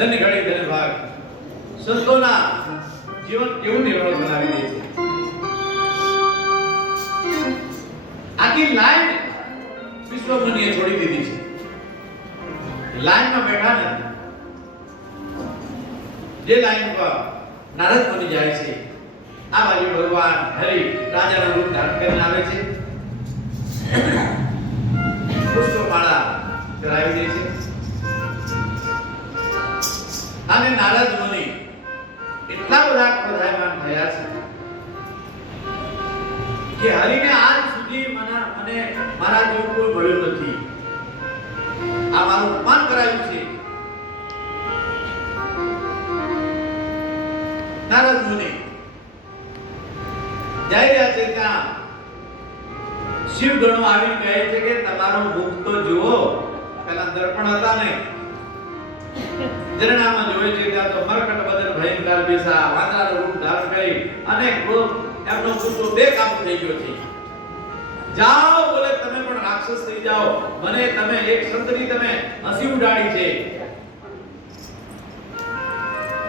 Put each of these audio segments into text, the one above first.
ધન્ય ઘડી ધન્ય ભાગ સંતોના જીવન કેવું નિર્મળ બનાવી દે છે. આખી લાઈન વિશ્વમુનિએ છોડી દીધી છે. લાઈનમાં બેઠા નથી. જે લાઈન પર નારદ મુનિ જાય છે આ બાજુ ભગવાન હરિ રાજાનું રૂપ ધારણ કરીને આવે છે. પુષ્પમાળા ચડાવી દે છે અને નારદ મુનિ એટલા બધા પ્રધાયમાન થયા છે કે હરિને આજ સુધી મને મારા જેવું કોઈ મળ્યું નથી. આ મારું અપમાન કરાયું છે. નારદ મુનિ જઈ રહ્યા છે ત્યાં શિવ ગણો આવીને કહે છે કે તમારું મુખ તો જુઓ. પેલા દર્પણ હતા ને ઝરણામાં જોઈ છે ત્યાં તો મરકટ બદન ભયંકર બેસા વાંદરાનું રૂપ ધારણ કરી અને ક્રોધ એમનો ગુસ્સો બે કાબુ થઈ ગયો છે. જાઓ બોલે તમે પણ રાક્ષસ થઈ જાઓ. મને તમે એક સંતની તમે હસી ઉડાડી છે.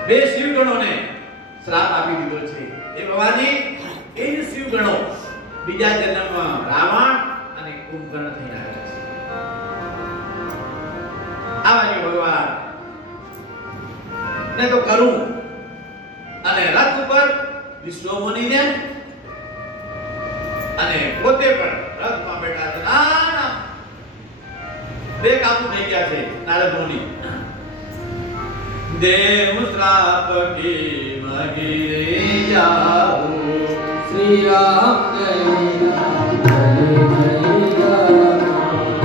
બે શિવ ગણોને શ્રાપ આપી દીધો છે. એ ભવાની એ જ શિવ ગણો બીજા જન્મમાં રાવણ અને કુંભકર્ણ થઈને આવ્યા છે. આવા જે ભગવાન ને તો કરું અને રથ ઉપર વિશ્વમુનિને અને પોતે પણ રથમાં બેઠા છે. ના બે કાબુ થઈ ગયા છે નારદ મુનિ. देव श्राप की मगिरे जाऊ। श्री राम जय राम जय जय राम।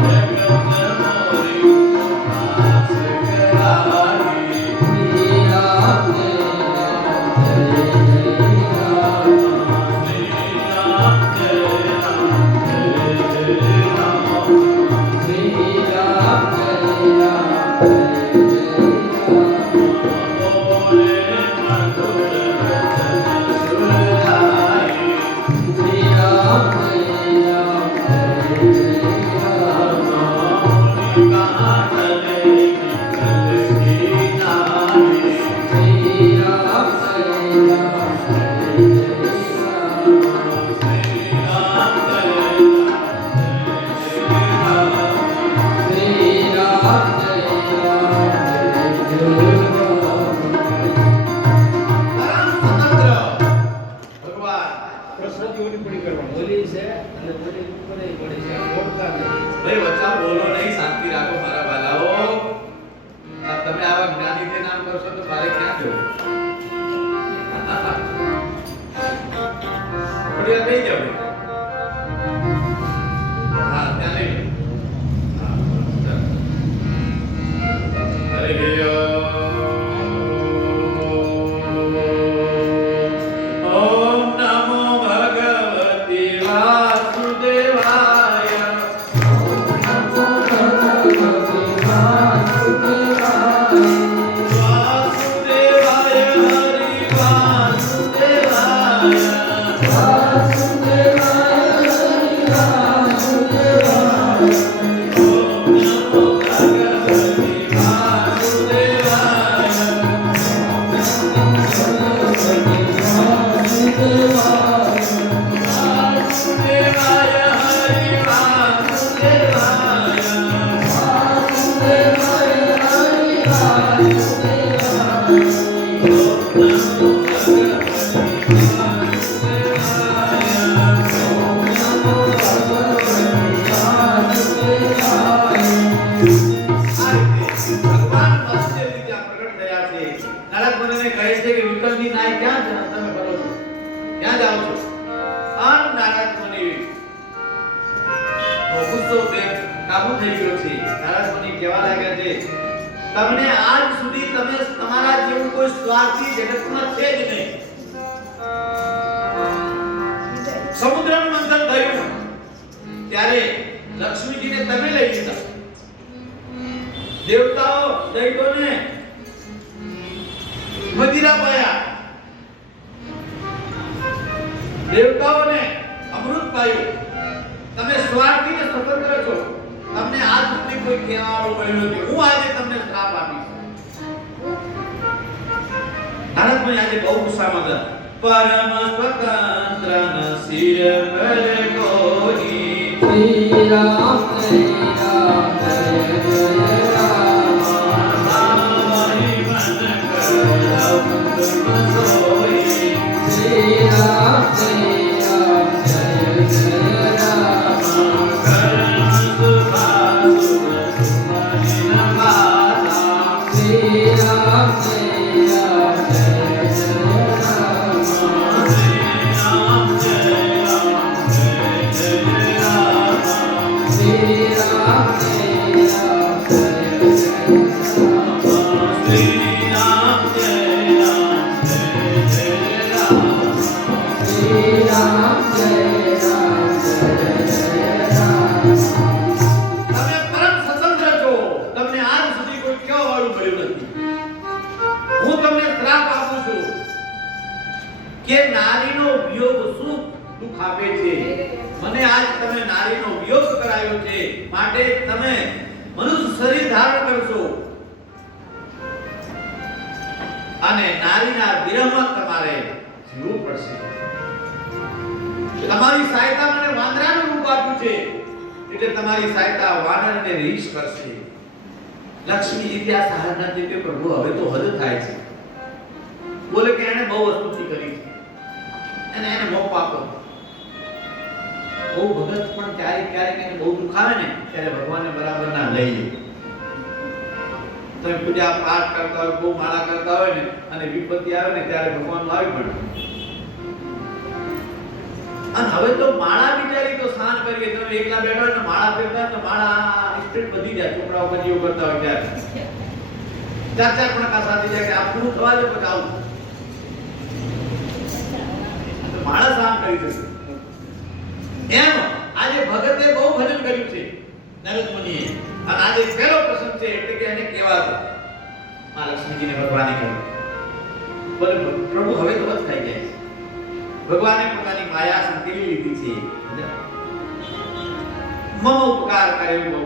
जगत मोरी उपहास कराई। श्री राम जय राम जय जय राम। श्री राम जय राम जय जय राम। श्री राम जय राम जय जय राम। बोले मधुर वचन सुधाई। श्री राम जय राम जय जय राम। कहाँ चले निकल की नाई। श्री राम जय राम जय जय राम। श्री राम जय राम जय जय राम। श्री राम जय राम जय जय राम। परम समग्र भगवान પ્રસાદી ઓલી પડી કરવાની ઓલી છે અને ઓલી ઉપર પડી છે ઓળખા નહીં ભાઈ વચ્ચા બોલો નહીં, શાંતિ રાખો મારા વાલાઓ. તમે આવા જ્ઞાની થી નામ કરશો તો મારે ક્યાં જવું? થોડી વાર બેસી જાઓ ભાઈ. હા, ત્યાં લઈ લો. હા, ચાલો. હરિ ઓમ નમો ભગવતી વાસુદેવાય. વાસુદેવાય હરિ વાસુદેવાય. ઓમ નમો ભગવતી વાસુદેવાય. વાસુદેવાય હરિ વાસુદેવાય. ભગવાન વાસુદેવજી ત્યાં પ્રગટ થયા છે. નારદ મુનિને કહે છે કે વિકલની નાય ક્યાં તમે કરો છો? ક્યાં જાઓ છો? આમ નારદ મુનિ ગુસ્સો બે કાબુ થઈ ગયો છે. નારદ મુનિ કહેવા લાગ્યા છે, તમને આજ સુધી તમે તમારા જેવું કોઈ સ્વાર્થી જગતમાં છે જ નહીં. સમુદ્રનું મંથન થયું ત્યારે લક્ષ્મીજીને તમે લઈ લીધા. દેવતાઓ દૈત્યોને મદિરા પાયા. દેવતાઓને અમૃત પાયું. તમે સ્વાર્થી ને સ્વતંત્ર છો. તમને આજ સુધી કોઈ કહેવાળો મળ્યો નથી. હું આજે તમને શ્રાપ આપીશ. નારદ મુનિ આજે બહુ ગુસ્સામાં હતા. પરમ સ્વતંત્ર ન સિર પર કોઈ. શ્રી રામ જય રામ જય જય રામ. મારી મન કરમ સોઈ. શ્રી રામ જય રામ જય જય રામ. કરમ સુભાસુ સુમનિ નમાતા. શ્રી રામ જય રામ જય જય રામ. શ્રી રામ જય રામ જય જય રામ. શ્રી રામ જય રામ જય જય રામ. શ્રી રામ જય રામ જય જય રામ. શ્રી રામ જય રામ જય જય રામ. તમે પરમ સ્વતંત્ર છો. તમને આજ સુધી કોઈ કહેવાવાળું મળ્યું નથી. હું તમને શ્રાપ આપું છું કે નારીનો વિયોગ શું દુઃખ આપે છે. મને આજ તમે નારીનો વિયોગ કરાયો છે, માટે તમે મનુષ્ય શરીર ધારણ કરશો અને નારીના વિરહમાં તમારે જીવવું પડશે. તમારી સહાયતા મને વાંદરાનું રૂપ આપ્યું છે, એટલે તમારી સહાયતા વાનરને રીસ કરશે. લક્ષ્મીજી આ સહાયના છે કે પ્રભુ હવે તો હદ થાય છે. બોલે કે એને બહુ વસ્તુથી કરી છે અને એને મોપ આપો. બહુ ભગત પણ ક્યારેક ક્યારેક એને બહુ દુખાવે ને ત્યારે ભગવાનને બરાબર ના લઈ લે. તમે પૂજા પાઠ કરતા હોય, ગૌ માળા કરતા હોય ને અને વિપત્તિ આવે ને ત્યારે ભગવાનનું આવી પડે. અને હવે તો માળા બિચારી તો સ્નાન કરીએ, તમે એકલા બેઠા હોય ને માળા ફેરતા હોય તો માળા સ્ટ્રેટ વધી જાય, છોકરાઓ કજીઓ કરતા હોય ત્યારે ચાર ચાર પણ કા સાથે જાય કે આ પૂરું થવા દે પછી આવું. તો માળા સ્નાન કરી જશે. એમ આજે ભગતે બહુ ભજન કર્યું છે નરદ મુનિએ, અને આજે પહેલો પ્રસંગ છે એટલે કે એને કહેવાતું આ લક્ષ્મીજીને ભગવાને કહ્યું, બોલે પ્રભુ હવે તો બસ થઈ જાય છે. ભગવાને પોતાની માયા સંકેલી લીધી છે. મમ ઉપકાર કર્યો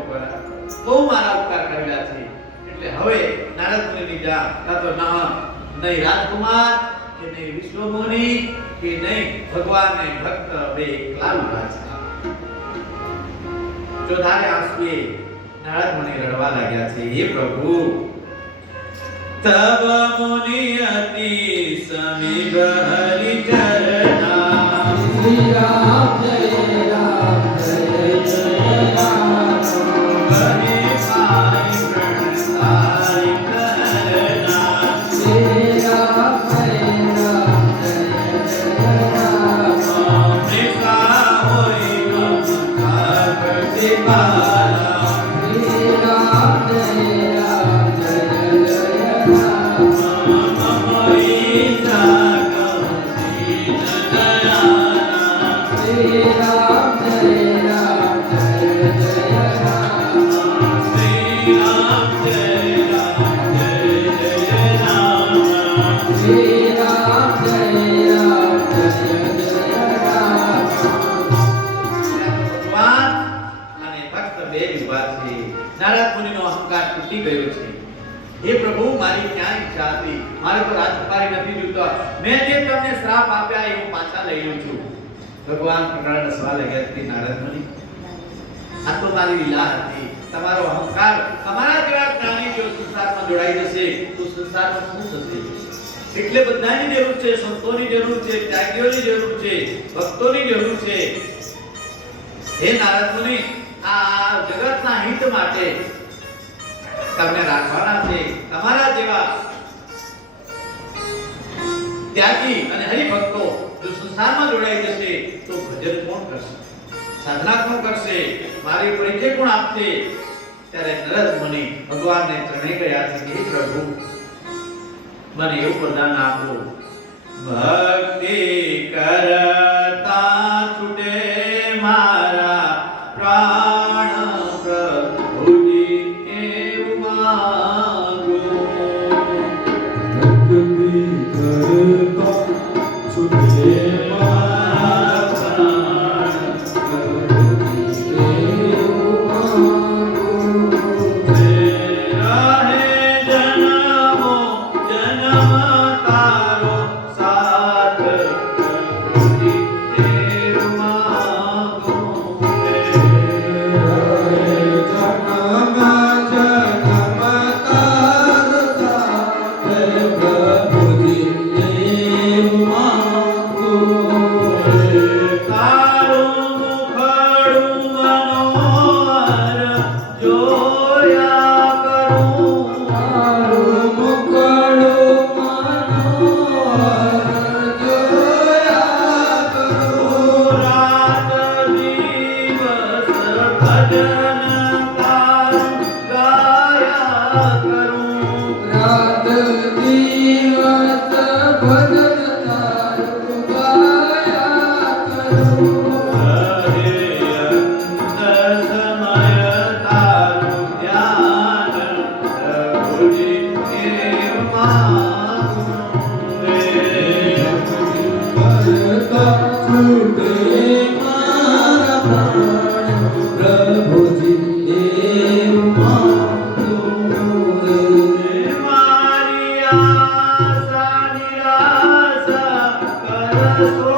બહુ મારા ઉપકાર કરેલા છે, એટલે હવે નારદ મુનિની જા કાં તો નહીં રાજકુમાર કે નહીં વિશ્વમુનિ કે નહીં ભગવાનને ભક્ત બે એકલા ઉભા છે. ચોધારે આંસુએ નારદ મુનિ રડવા લાગ્યા છે, હે પ્રભુ તબ મુનિ અતિ સમીપ હરિ ચરણા. શ્રી રામ જય રામ જય જય રામ. બને પાઈ પ્રણતાઈ કરના. શ્રી રામ જય રામ જય જય રામ. નિશા હોય નમસ્કાર પ્રતિપાલા. શ્રી રામ જય રામ જય જય રામ. મમઈ જાગમ દીન દયાલા. શ્રી રામ જય રામ જય જય રામ. શ્રી રામ જય રામ જય જય રામ. શ્રી રામ જય રામ જય જય રામ. ભગવાન અને ભક્ત બે વિવાદ છે. નારદ મુનિનો અહંકાર તૂટી ગયો છે. હે પ્રભુ, મારી ક્યાં ઈચ્છા હતી, મારે તો રાજકુમારી નથી જોઈતો, મેં જે તમને શ્રાપ આપ્યા એ હું પાછા લઈ લઉં છું. ભગવાન પ્રકાંડ સવાલ ગયા કે નારદ મુનિ, આ તો મારી લીલા હતી. તમારો અહંકાર તમારા જેવા જ્ઞાની જો સંસારમાં જોડાઈ જશે તો સંસારમાં શું થશે? એટલે બધાની જરૂર છે, સંતોની જરૂર છે, ત્યાગીઓની જરૂર છે, ભક્તોની જરૂર છે. હે નારદ મુનિ, આ જગતના હિત માટે તમને રાખવાના છે. તમારા જેવા ત્યાગી અને હરિભક્તો જો સંસારમાં જોડાઈ જશે તો ભજન કોણ કરશે, સાધના કોણ કરશે, મારી પરિચય કોણ આપશે? ત્યારે નરદ મુનિ ભગવાનને ચરણે ગયા છે કે હે પ્રભુ, મને એવું વરદાન આપો, ભક્તિ કરતા છૂટે મારા પ્રાણ પ્રભુજી એવું માંગુ. ભક્તિ કરતા છૂટે મારા પ્રાણ પ્રભુજી એવું માંગુ. રહે જન્મો જન્મ તારો સાથ પ્રભુજી એવું માંગુ. તારું મુખડું મનોહર જોયા કરું. રાત દિવસ ભજન તારું ગાયા કરું. હરે અંત સમય તારું ધ્યાન પ્રભુજી એવું માંગુ. મારી આશા નિરાશા કરશો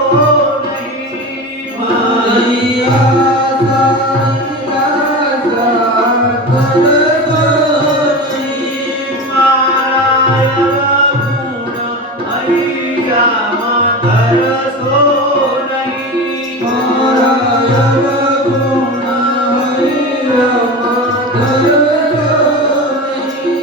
નહીં. મારી મારા ગુણ હૈયામાં ધરશો નહીં.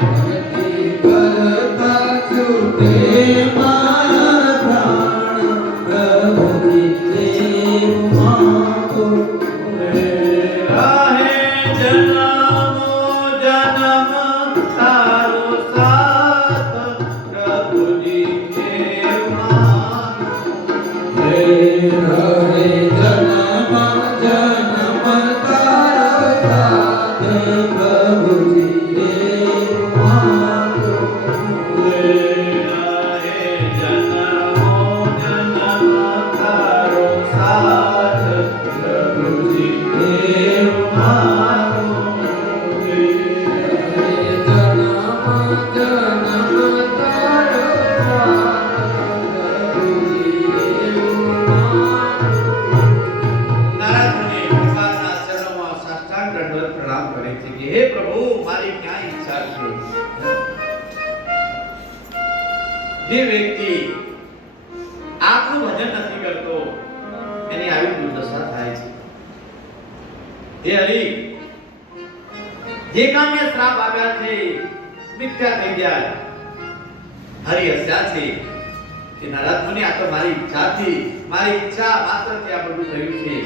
ભક્તિ કરતા છૂટે મારા પ્રાણ પ્રભુજી દેવ માંગો રે. રહે જન્મો જન્મ તારો સાથ પ્રભુજી દેવ માંગો હે રહે જન્મ જન્મ તારો સાથ પ્રભુજી દેવ માંગો રે. રહે જન્મો જન્મ તારો સાથ પ્રભુજી દેવ માંગો હે જન્મ જન્મ તારો સાથ પ્રભુજી દેવ માંગો. નારદમુનિ ભગવાનના ચરણોમાં સાષ્ટાંગ દંડવત પ્રણામ કરે છે કે હે પ્રભુ મારી ક્યાં ઈચ્છા છે. જે વ્યક્તિ આપનું ભજન નથી કરતો એની આવી દુર્દશા થાય છે. હે હરિ જે કામને શ્રાપ આપ્યા છે મિથ્યા થઈ ગયા. હરિ હસ્યા છે કે નારદમુનિ આ તો મારી ઈચ્છાથી મારી ઈચ્છા માત્રથી આ બધું થયું છે.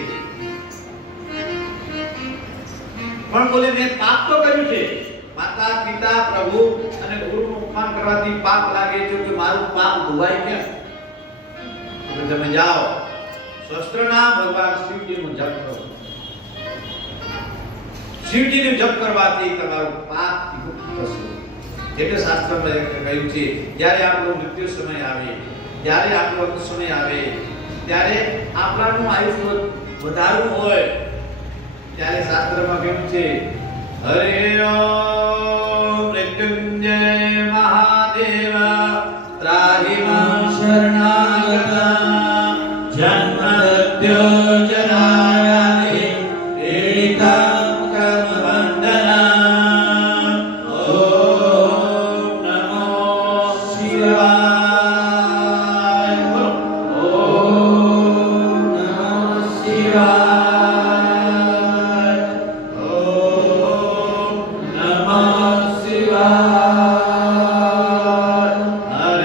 પણ બોલે મેં પાપ તો કર્યું છે. માતા પિતા પ્રભુ અને ગુરુનું અપમાન કરવાથી પાપ લાગે છે કે મારું પાપ ધોવાય કેમ? તો તમે જાઓ શસ્ત્રના ભગવાન શિવજીનું જપ કરો. શિવજીનું જપ કરવાથી તમારું પાપ મુક્ત થશે. એટલે શાસ્ત્રમાં કહ્યું છે જ્યારે આપણો મૃત્યુ સમય આવે જ્યારે આપણો અંત સમય આવે ત્યારે આપણાનું આયુષ્ય વધારવું હોય ત્યારે શાસ્ત્રમાં કહ્યું છે હરે ઓમ મૃત્યુંજય મહાદેવ ત્રાહિ માં શરણાગતા જન્મ મૃત્યુ જરાવ્યાધિ પીડિતા કર્મબંધના ઓમ નમો શિવાય. ઓમ નમઃ શિવાય. ઓમ નમઃ શિવાય. હરે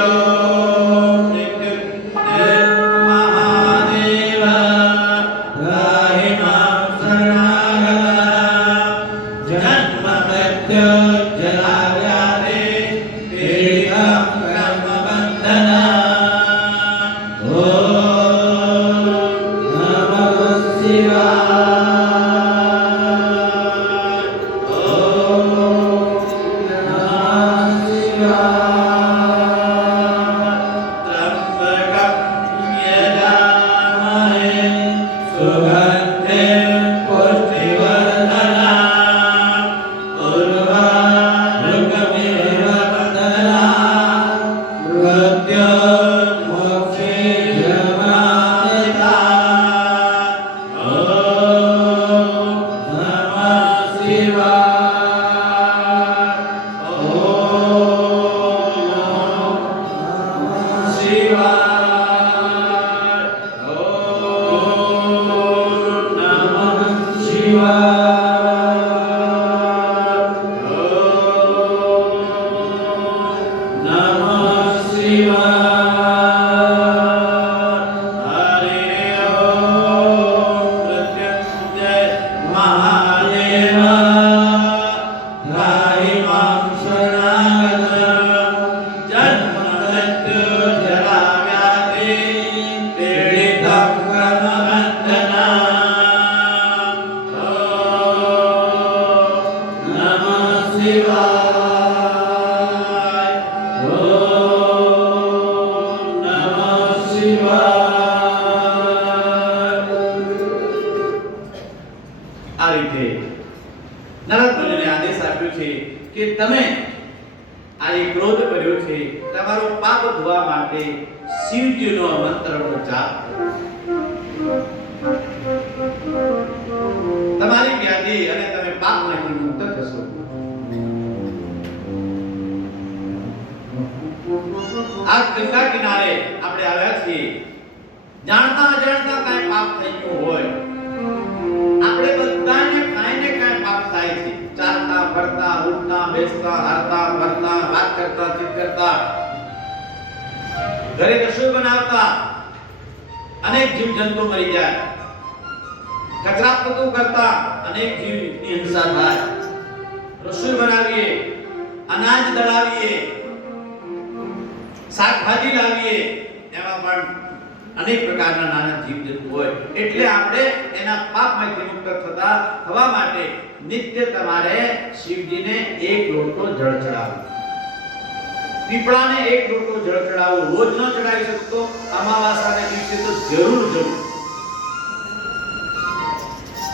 ઓમ મૃત્યુંજય મહાદેવ ત્રાહિ માં શરણાગતા જન્મ મૃત્યુ જરાવ્યાધિ પીડિતા કર્મબંધના ઓમ નમઃ શિવાય. ઓમ નમઃ શિવાય. ત્રંબકં યજામહે સુગંધિં પુષ્ટિવર્ધનં ઉર્વારુકમિવ બંધનાં મૃત્યુર્મોક્ષીયમાનિતા. ઓમ નમઃ શિવાય. ઓમ શિવાય. ઓમ નમઃ શિવાય. ઓમ નમઃ શિવાય. હરે ઓમ મૃત્યુંજય મહાદેવ ત્રાહિ માં શરણાગતા જન્મ મૃત્યુ જરાવ્યાધિ પીડિतं કર્મબંધનાં. ઓમ નમઃ શિવાય. ઓમ નમઃ શિવાય. આ રીતે નારદમુનિને આદેશ આપ્યો છે કે તમે આ જે ક્રોધ કર્યો છે તમારો પાપ ધોવા માટે શિવજીનો મંત્રનો જાપ કરો. તમારી વ્યાધિ અને તમે પાપમાંથી મુક્ત થશો. આ ગંગા કિનારે આપણે આવ્યા છીએ. જાણતા અજાણતા કાંઈ પાપ થઈ ગયું હોય આપણે બધાને કાંઈ ને કાંઈ પાપ થાય છે. ચાલતા ફરતા ઉઠતા બેસતા હારતા ફરતા વાત કરતા ચીત કરતા ઘરે રસોઈ બનાવતા અનેક જીવ જંતુ મરી જાય કચરા પોતું કરતા અનેક જીવની હિંસા થાય રસોઈ બનાવીએ અનાજ દળાવીએ શાકભાજી લાવીએ એમાં પણ અનેક પ્રકારના નાના જીવજંતુ હોય એટલે આપણે એના પાપમાંથી મુક્ત થવા માટે નિત્ય તમારે શિવજીને એક લોટો જળ ચડાવવો પીપળાને એક લોટો જળ ચડાવવો રોજ ન ચડાવી શકતો અમાવાસાના દિવસે તો જરૂર જરૂર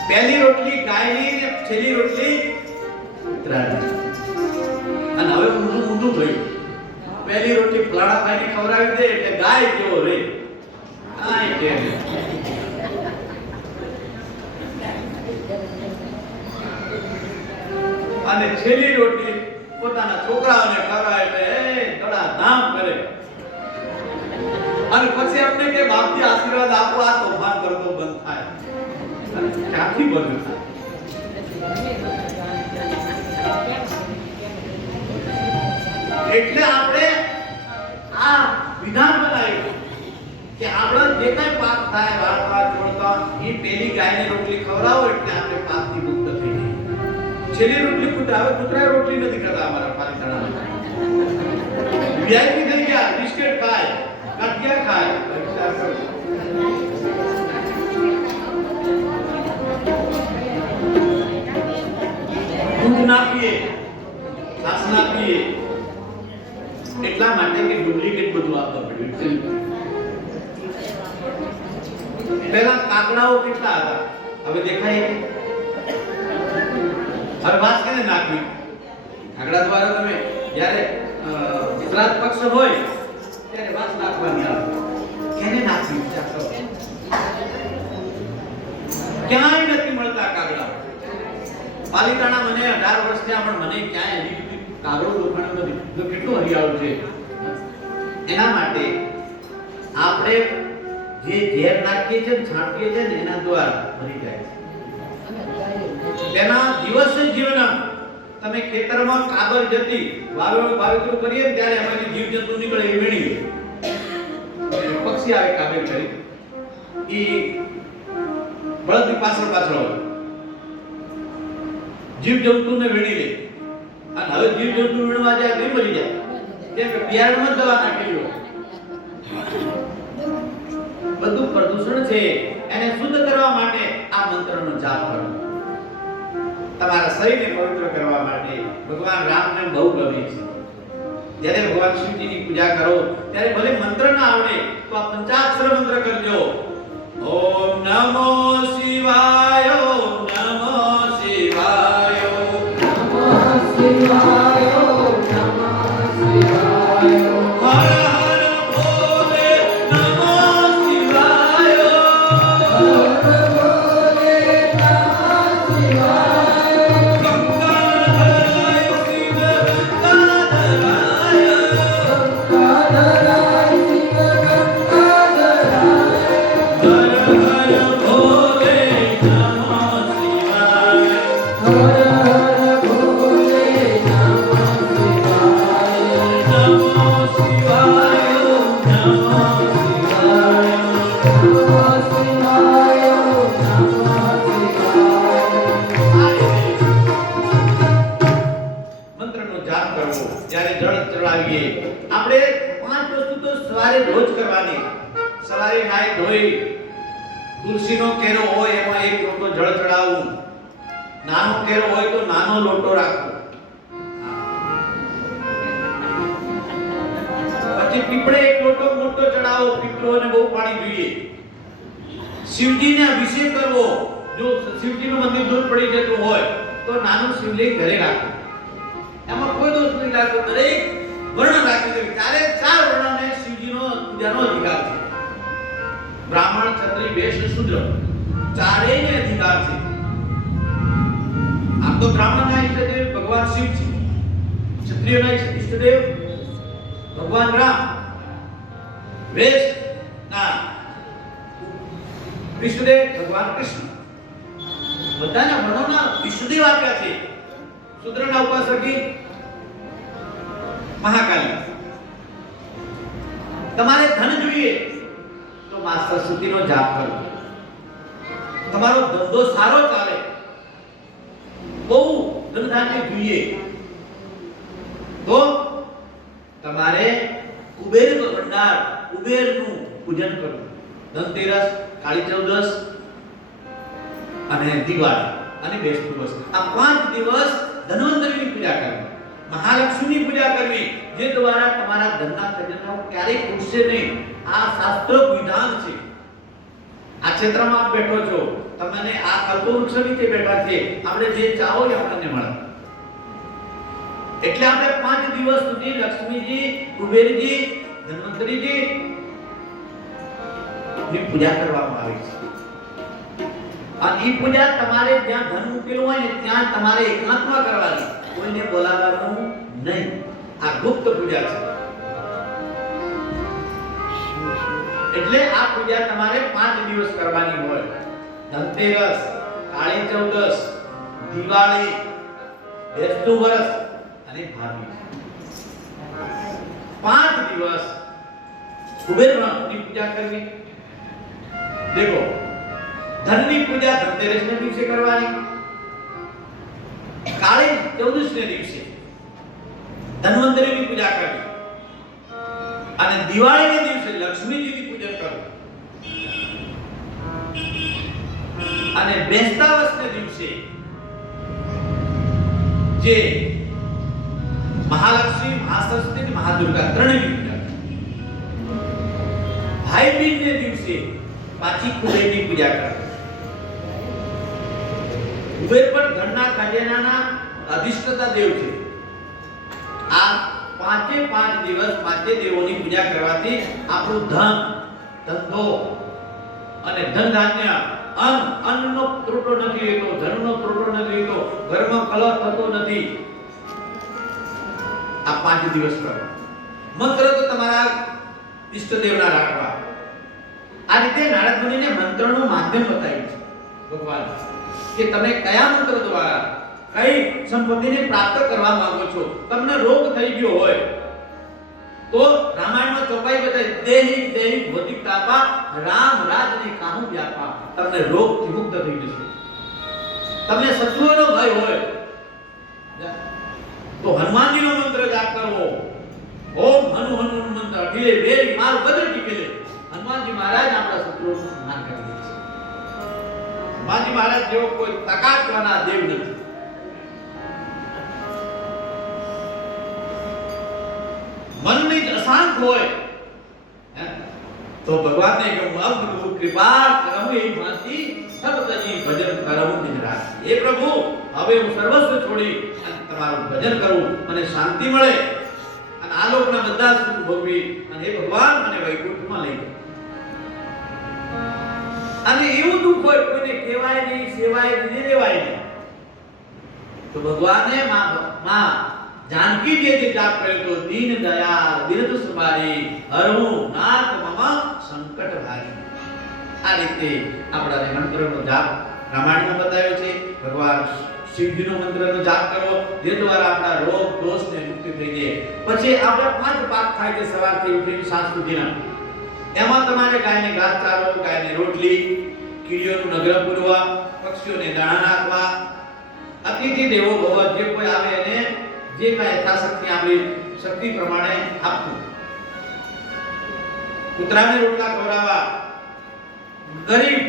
પહેલી રોટલી ગાયની ને છેલ્લી રોટલી કૂતરાની અને હવે ઊંધું થયું પહેલી રોટલી ફલાણા ભાઈને ખવડાવી દે એટલે ગાય કેવો રે આય કે અને છેલ્લી રોટલી પોતાના છોકરાઓને ખવડાવે એટલે એ થોડા ધામ કરે અને પછી આપણે કે બાપજી આશીર્વાદ આપો આ તોફાન કરતો બંધ થાય અને ક્યાંથી બંધ થાય એટલે આપણે આ વિધાન બનાવ્યું કે આપણા જે કઈ પાપ થાય વાળવા છોડતા એ પેલી ગાયને રોટલી ખવડાવો એટલે આપણે પાપથી મુક્ત થઈ જઈએ છેલ્લી રોટલી કૂતરાએ રોટલી નથી કરતા અમારા પાલિતાણા વીઆઈપી થઈ ગયા બિસ્કિટ ખાય ગાંઠિયા ખાય દૂધ ના પીએ છાશ ના પીએ એટલા માટે કે ડુપ્લિકેટ બધું આપવા પડ્યું પહેલા કાકડાઓ કેટલા હતા હવે દેખાય હવે વાસ કેને નાખવી કાકડા દ્વારા તમે જ્યારે ગુજરાત પક્ષ હોય ત્યારે વાસ નાખવાની આવે કેને નાખવી વિચાર કરો ક્યાંય નથી મળતા કાકડા પાલિતાણા મને 18 વર્ષ થયા પણ મને ક્યાંય એવી કાગડો દેખાણો નથી તો કેટલું હરિયાળું છે એના માટે આપણે જે ઝેર નાખીએ છીએ છાંટીએ છીએ ને એના દ્વારા મરી જાય છે તેના દિવસે જીવન તમે ખેતરમાં કાબર જતી વાવેતર કરીએ ત્યારે એમાંથી જીવજંતુ નીકળે એ વીણી પક્ષી આવે કાબર કરી એ બળદની પાછળ હોય જીવજંતુને વીણી લે અને હવે જીવજંતુ વીણવા જાય નહીં મરી જાય કેમ કે બિયારણમાં જ દવા નાખેલી હોય બધું પ્રદૂષણ છે એને શુદ્ધ કરવા માટે આ મંત્રનો જાપ કરો તમારા શરીરને પવિત્ર કરવા માટે ભગવાન રામને બહુ ગમે છે જ્યારે ભગવાન શિવજીની પૂજા કરો ત્યારે ભલે મંત્ર ના આવડે તો આ પંચાક્ષર મંત્ર કરજો ઓમ નમો શિવાય ઓમ નમો શિવાય નમઃ શિવાય નમઃ શિવાય હર હર ભોલે નમો શિવાય હર ભોલે નમઃ શિવાય ગંગાધરાય શિવ ગંગાધરાય ગંગાધરાય શિવ ગંગાધરાય હર હર ભોલે નમો શિવાય હર હર ભોલે નમઃ શિવાય નમો શિવાય નમો શિવાય નમઃ શિવાય મંત્રનો જાપ કરવો જ્યારે જળ ચડાવીએ આપણે 5 વસ્તુ તો સવારે રોજ કરવાની સવારે નાઈ ધોઈ તુલસીનો કેરો હોય એમાં એક લોટો જળ ચડાવવું નાનો કેરો હોય તો નાનો લોટો રાખવો પછી પીપળે એક લોટો મોટો ચડાવો પીપળોને બહુ પાણી જોઈએ શિવજીને અભિષેક કરવો જો શિવજીનું મંદિર દૂર પડી જતું હોય તો નાનું શિવલિંગ ઘરે રાખો એમાં કોઈ દોષ નહીં લાગતો દરેક વર્ણ રાખી દે ત્યારે 4 વર્ણને શિવજીનો પૂજાનો અધિકાર છે બ્રાહ્મણ ક્ષત્રિય વૈશ્ય શૂદ્ર ચારેયને અધિકાર છે આમ તો બ્રાહ્મણના ઈષ્ટદેવ ભગવાન શિવ છે ક્ષત્રિયના ઈષ્ટદેવ ભગવાન રામ વૈશ્યના ઈષ્ટદેવ ભગવાન કૃષ્ણ બધાના વર્ણોના ઈષ્ટદેવ આપ્યા છે શૂદ્રના ઉપાસકી મહાકાલી. તમારે ધન જોઈએ તો માં સરસ્વતીનો જાપ કરો. તમારો ધંધો સારો ચાલે, બહુ ધનધાન્ય જોઈએ તો તમારે કુબેર ભંડાર, કુબેરનું પૂજન કરવું. ધનતેરસ, કાળી ચૌદસ અને દિવાળી અને બેસતું વર્ષ, આ 5 દિવસ ધન્વંતરીની પૂજા કરવી, મહાલક્ષ્મીની પૂજા કરવી, જે દ્વારા તમારા ધનના ખજાનાઓ ક્યારેય ખૂટશે નહીં. આ શાસ્ત્ર વિધાન છે. આ ક્ષેત્રમાં આપ બેઠો છો, તમને આ કલ્પવૃક્ષ નીચે બેઠા છે, આપણે જે ચાહો એ આપણને મળે. એટલે આપણે 5 દિવસ સુધી લક્ષ્મીજી, કુબેરજી, ધન્વંતરીજી ની પૂજા કરવામાં આવે છે. અને એ પૂજા તમારે જ્યાં ધન મૂકેલું હોય ને ત્યાં તમારે એકાંતમાં કરવાની, કોઈને બોલાવવાનું નહીં. આ ગુપ્ત પૂજા છે. એટલે આ પૂજા તમારે 5 દિવસ કરવાની હોય. ધનતેરસ, કાળી ચૌદસ, દિવાળી, બેસતું વર્ષ અને ભાભી. 5 દિવસ કુબેરની પૂજા કરવી. देखो, धननी पूजा धनतेरस ने दिवसे करवानी, काली चौदस ने दिवसे धन्वंतरी की पूजा करवी અને દિવાળી ને દિવસે લક્ષ્મીજી ની પૂજન કરવું અને બેસતા વર્ષ ને દિવસે જે મહાલક્ષ્મી, મહાસરસ્વતી, મહાદુર્ગા ત્રણેયની પૂજા કરવી. ભાઈ બીજ ને દિવસે પાછી કુબેરની પૂજા કરવી. કુબેર પણ ઘરના ખજાનાના અધિષ્ઠતા દેવ છે. આ 5 દિવસ 5 દેવોની પૂજા કરવાથી આપણું ધન, ધંધો અને ધન ધાન્ય, અન્નનો ત્રુટો નથી રહેતો, ધનનો ત્રુટો નથી રહેતો, ઘરમાં કલહ થતો નથી. આ 5 દિવસ કરો. મંત્ર તો તમારા ઈષ્ટદેવના રાખવા. આ રીતે નારદ મુનિને મંત્રનું માધ્યમ બતાવ્યું છે ભગવાન, કે તમે કયા મંત્ર દ્વારા કઈ સંપત્તિને પ્રાપ્ત કરવા માંગો છો. તમને રોગ થઈ ગયો હોય તો રામાયણમાં ચોપાઈ બતાવી, દેહી દેહી ભૌતિક તાપા રામ રાજને કાહુ વ્યાપા. તમને રોગથી મુક્ત થઈ જશો. તમને શત્રુઓનો ભય હોય તો હનુમાનજીનો મંત્ર જાપ કરવો. ઓમ હનુ હનુ મંત્ર અઢીલે વેરી માર બદર ટીકેલે. હનુમાનજી મહારાજ આપણા શત્રુઓનું સંહાર કરી દે છે. હનુમાનજી મહારાજ જેવો કોઈ તાકાતવાળા દેવ નથી. મનની જ અશાંત હોય તો ભગવાનને કે હું અબ કૃપા કરમ એ ભાંતિ સબતજી ભજન કરમ દિન રાત. હે પ્રભુ, હવે હું સર્વસ્વ છોડી તમારું ભજન કરું, મને શાંતિ મળે અને આ લોકના બધા સુખ ભોગવી અને હે ભગવાન મને વૈકુંઠમાં લઈ જાઓ. અને એવું દુઃખ હોય કોઈને કહેવાય નહીં, સેવાય નહીં, દેવાય નહીં, તો ભગવાને માં जानकी जी जे जाप करे तो दीन दयाल बिरद सुमारी हरहु नाथ मम संकट भारी. આ રીતે આપણા મંત્રનો જાપ રામાયણમાં બતાવ્યો છે. ભગવાન શિવજીનો મંત્રનો જાપ કરો, જે દ્વારા આપણા રોગ દોષને મુક્તિ થઈ જાય. પછી આપણે 5 પાક થાય છે સવારથી ઉઠીને સાંજ સુધીના. એમાં તમારે ગાયને ઘાસચારો, ગાયને રોટલી, કીડીઓનું નગર પૂરવા, પક્ષીઓને દાણા નાખવા, અતિથિ દેવો ભવ, જે કોઈ આવે એને જે કાંઈ યથાશક્તિ આપણી શક્તિ પ્રમાણે આપવું. કૂતરાને રોટલા ખવડાવવા, ગરીબ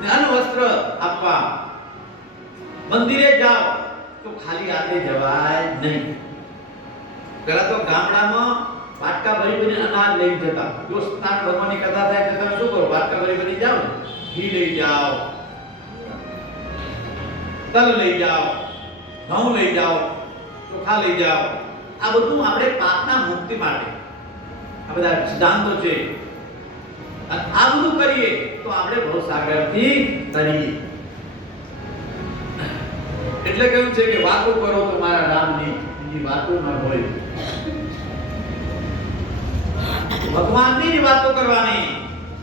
ને અન્ન વસ્ત્ર આપવા. મંદિરે જાઓ તો ખાલી હાથે જવાય નહીં. પેલા તો ગામડામાં વાટકા ભરી ભરીને અનાજ લઈ જતા. જો સ્નાન ભગવાનની કથા થાય તો તમે શું કરો? વાટકા ભરી ભરી જાઓ, ઘી લઈ જાઓ, તલ લઈ જાઓ, ઘઉં લઈ જાઓ, ચોખા લઈ જાઓ. આ બધું આપણે પાપના મુક્તિ માટે આ બધા સિદ્ધાંતો છે. આ બધું કરીએ તો આપણે બહુ સાગરથી તરીએ. એટલે કહ્યું છે કે વાતો કરો તો મારા રામની, બીજી વાતો ન હોય. ભગવાનની જ વાતો કરવાની,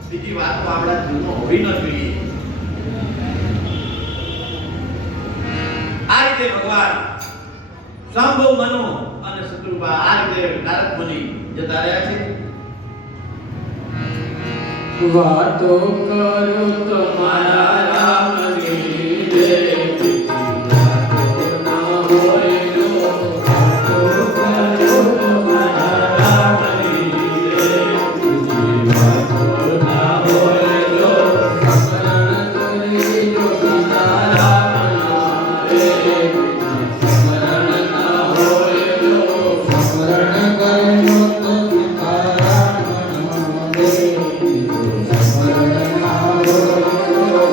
બીજી વાતો આપણા જીવનમાં હોવી ન જોઈએ. આ રીતે ભગવાન સાંભવ મનુ અને શત્રુપા આ રીતે નારદ મુનિ જતા રહ્યા છે. વાતો કરું તો મારા રામની દેવી વાતો ના હોય નો વાતો કરું તો મારા રામની દેવી વાતો ના હોય નો સ્મરણ કરી જો સીતારામના દેવી સ્મરણ ના હોય નો સ્મરણ કર્યો તો સીતારામના દેવી સ્મરણ ના હોય નો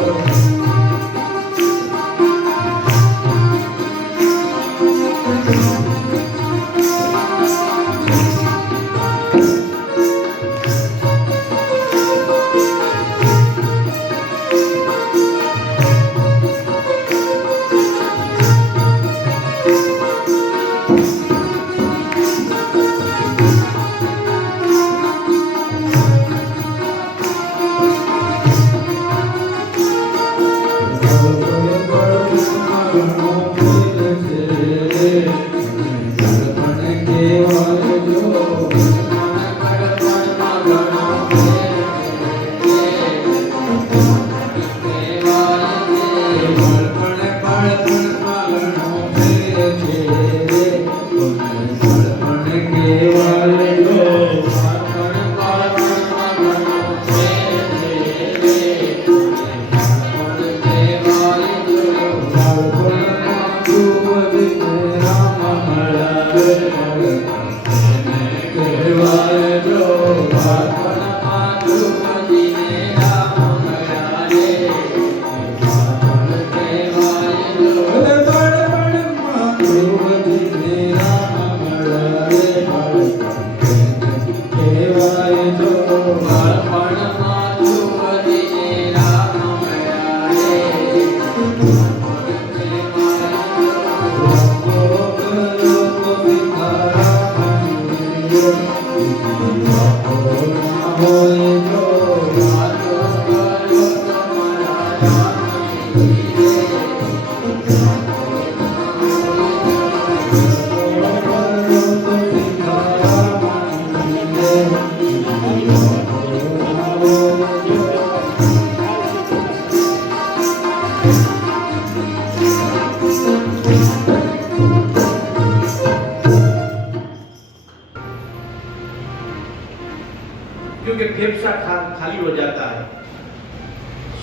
क्योंकि फेफड़ा खाली हो जाता है,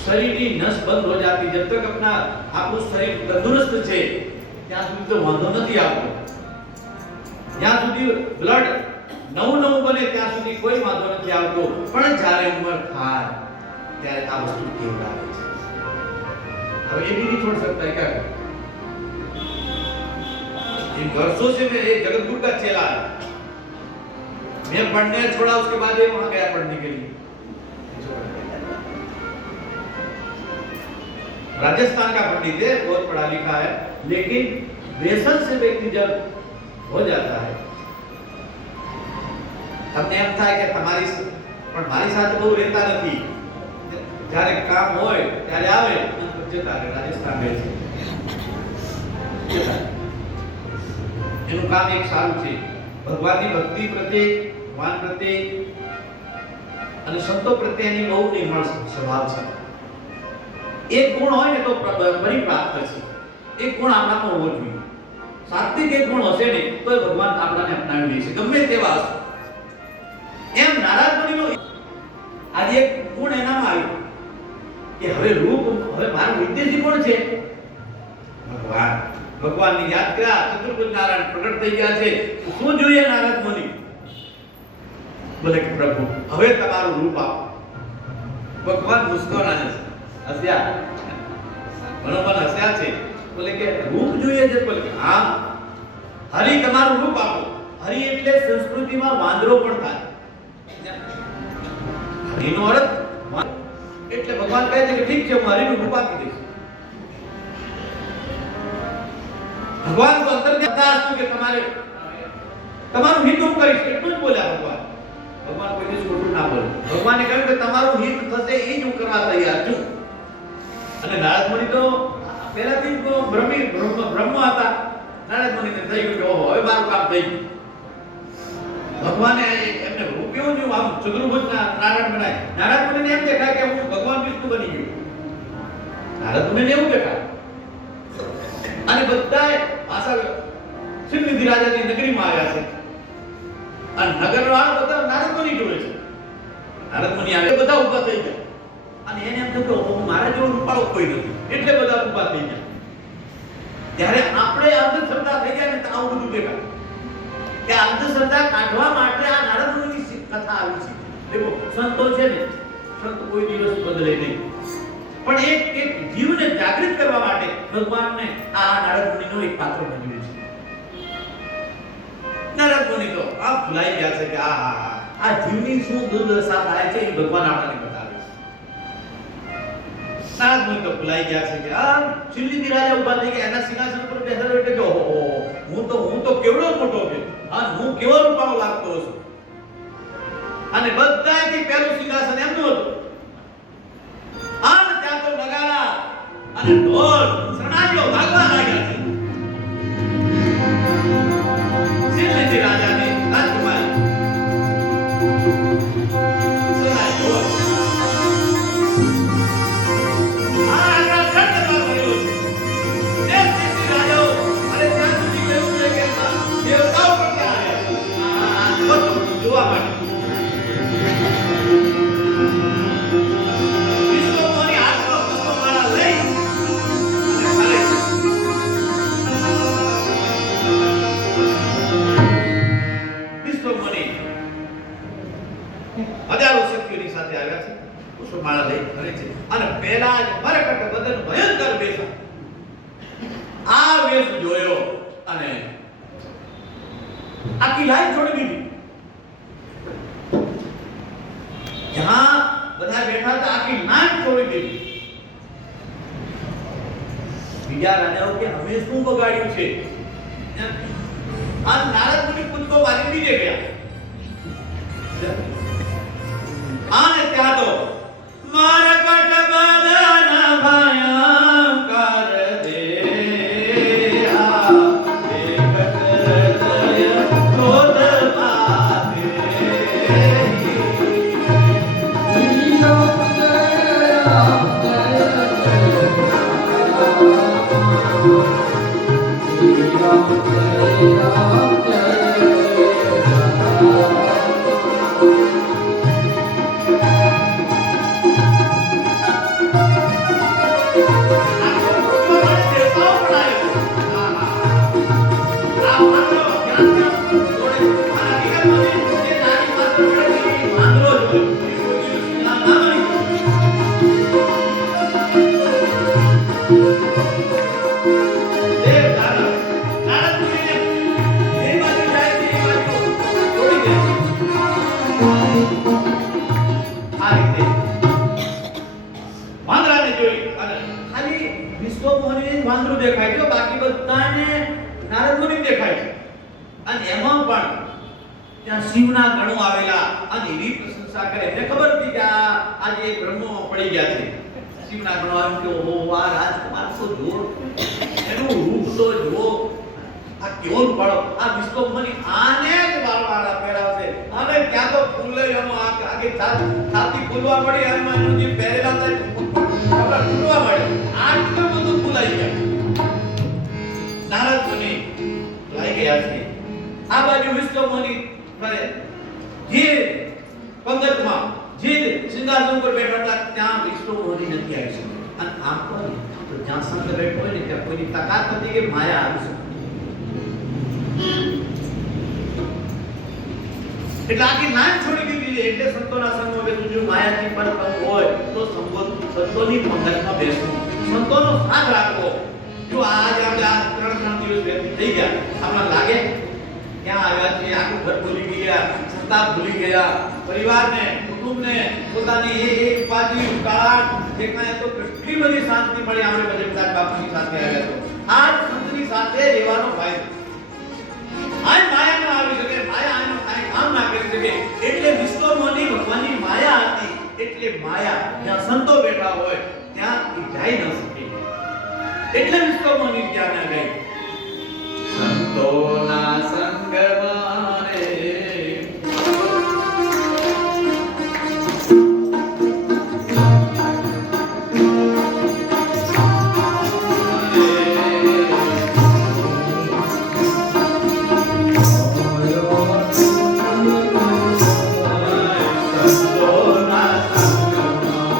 शरीर की नस बंद हो जाती. जब तक अपना આપણું શરીર તંદુરસ્ત છે ત્યાં સુધી તો વાંધો નથી આવતો. જ્યાં સુધી બ્લડ નવું બને ત્યાં સુધી કોઈ વાંધો નથી આવતો. પણ જ્યારે ઉંમર થાય ત્યારે આ વસ્તુ કેવડાવે છે. હવે ये भी नहीं छोड़ सकता है क्या? इन वर्षों से मैं एक जगतगुरु का चेला है. मैं पढ़ने छोड़ा, उसके बाद ये वहां गया पढ़ने के लिए. राजस्थान का पंडित है, बहुत पढ़ा लिखा है, लेकिन व्यसन से व्यक्ति जब हो जाता है તમને એમ થાય કે તમારી પણ મારી સાથે બહુ રહેતા નથી. જ્યારે કામ હોય ત્યારે આવે અને જતા રહે. રાજસ્થાન રહે છે. એનું કામ એક સારું છે. ભગવાનની ભક્તિ પ્રત્યે, ભગવાન પ્રત્યે અને સંતો પ્રત્યેની બહુ નિર્મળ સ્વભાવ છે. એક ગુણ હોય ને તો પરિપ્રાપ્ત છે. એક ગુણ આપણામાં હોવો જોઈએ. સાત્વિક એક ગુણ હશે ને તો ભગવાન આપણાને અપનાવી લે છે, ગમે તેવા હશે. એમ નારદ મુનિનો આજે એક ગુણ એનામાં આવ્યો કે હવે મારું વિદ્યાર્થી કોણ છે? ભગવાન. ભગવાનની યાદ કર્યા, ચતુર્ભુજ નારાયણ પ્રગટ થઈ ગયા છે. તો શું જોઈએ નારદ મુનિ? બોલે કે પ્રભુ હવે તમારું રૂપ આપો. ભગવાન મુસ્કરાને હસ્યા, મનોમન હસ્યા છે. બોલે કે રૂપ જોઈએ છે? બોલે કે હા, હરિ તમારું રૂપ આપો. હરિ એટલે સંસ્કૃતિમાં વાંદરો પણ થાય. હરિનો અર્થ એટલે ભગવાન કહે છે કે ઠીક છે, હું હરિનું રૂપ આપી દઈશ. ભગવાન તો અંતર જતા હતું કે તમારું હિત હું કરીશ, એટલું જ બોલ્યા ભગવાન. ભગવાન કોઈ દિવસ ખોટું ના બોલે. ભગવાને કહ્યું કે તમારું હિત થશે એ જ હું કરવા તૈયાર છું. અને નારદ મુનિ તો પહેલાથી બ્રહ્મ હતા. નારદ મુનિને થઈ ગયું કે ઓહો હવે મારું કામ થઈ ગયું. ભગવાને એમને રૂપિયો જેવું આમ ચતુર્ભુજના નારાયણ બનાય. નારદ મુનિને એમ દેખાય કે હું ભગવાન વિષ્ણુ બની ગયો. નારદ મુનિને એવું દેખાય. અને બધાય પાછા સિદ્ધિ રાજાની નગરીમાં આવ્યા છે. અને નગરવાળા બધા નારદ મુનિ જોડે છે. નારદ મુનિ આવે બધા ઊભા થઈ ગયા. અને એને એમ થયું કે મારા જેવો રૂપાળો કોઈ નથી, એટલે બધા ઊભા થઈ ગયા. ત્યારે આપણે અંધશ્રદ્ધા થઈ ગયા ને તો આવું બધું દેખાય. કે અંધશ્રદ્ધા કાઢવા માટે આ નારદ મુનિની કથા આવી છે. દેખો સંતો છે ને, સંત કોઈ દિવસ બદલે નહીં, પણ એક જીવને જાગૃત કરવા માટે ભગવાનને આ નારદ મુનિનો એક પાત્ર બન્યું છે. નારદ મુનિ તો આ ભૂલાઈ ગયા છે કે આ જીવની શું દુર્દશા થાય છે એ ભગવાન આપણને બતાવે છે. નારદ મુનિ તો ભૂલાઈ ગયા છે કે આ સિદ્ધિ રાજા ઊભા થઈ ગયા, એના સિંહાસન પર બેઠેલો એટલે કે ઓહો હું તો કેવડો મોટો છું, હું કેવો રૂપાળો લાગતો છું. અને બધાથી પહેલું સિંહાસન એમનું હતું. અને ત્યાં તો નગારા અને ઢોલ સણાટીઓ વાગવા લાગ્યા છે. સિદ્ધિ રાજાની રાજકુમારી સણાઈ ઢોલ આખી લાઈન છોડી દીધી. જ્યાં બધા બેઠા હતા આખી લાઈન છોડી દીધી. બીજા રાજાઓ કે અમે શું બગાડ્યું છે? આ નારદ મુનિ કૂદકો મારી બીજે ગયા. આને ત્યાં તો મારા કટ બાંધના ભયંકર દેહા શિવના ગણો આવેલા અને એવી પ્રશંસા કરે. એને ખબર હતી કે આજે બ્રહ્મો પડી ગયા છે. શિવના ગણો આમ કે ઓહો આ રાજકુમાર તો જુઓ, એનું રૂપ તો જુઓ, આ કેવો રૂપાળો, આ વિશ્વમની આને જ વાળવાળા પહેરાવશે. અને ત્યાં તો ફૂલે એનો આગે છાતી ફૂલવા પડી, એમાં એનું જે પહેરેલા હતા આપણા ફૂલવા પડે. આટલું બધું ફૂલાઈ ગયા. નારદ મુનિ લઈ ગયા છે. આ બાજુ વિશ્વમની ફરે જે પંગતમાં જે સિંહાસન પર બેઠા હતા ત્યાં વિષ્ણુમોની નથી આવી શકે. અને આમ પણ તો જ્યાં સંત બેઠો હોય ને ત્યાં કોઈની તાકાત નથી કે માયા આવી શકે. એટલે આખી લાઈન છોડી દીધી. એટલે સંતોના સંગમાં બેસવું, જો માયાથી પર હોય તો સંતોની પંગતમાં બેસવું, સંતોનો સાથ રાખવો. જો આજે આપણે આ 3 દિવસ થઈ ગયા, આપણને લાગે ક્યાં આવ્યા છે, આખું ઘર ભૂલી ગયા, સંતાપ ભૂલી ગયા, પરિવારને, કુટુંબને, પોતાની એક બાજુ કાટ દેખાય તો કેટલી બધી શાંતિ મળી. આપણે બધા બાપુની સાથે આવ્યા તો આ સંતની સાથે રહેવાનો ફાયદો. આ માયા ન આવી શકે, માયા આનું કાંઈ કામ ના કરી શકે. એટલે વિશ્વમોની ભગવાનની માયા હતી. એટલે માયા જ્યાં સંતો બેઠા હોય ત્યાં એ જઈ ન શકે. એટલે વિશ્વમોની ત્યાં ન ગઈ. સંતોના સંગમાં રે સંતોના સંગમાં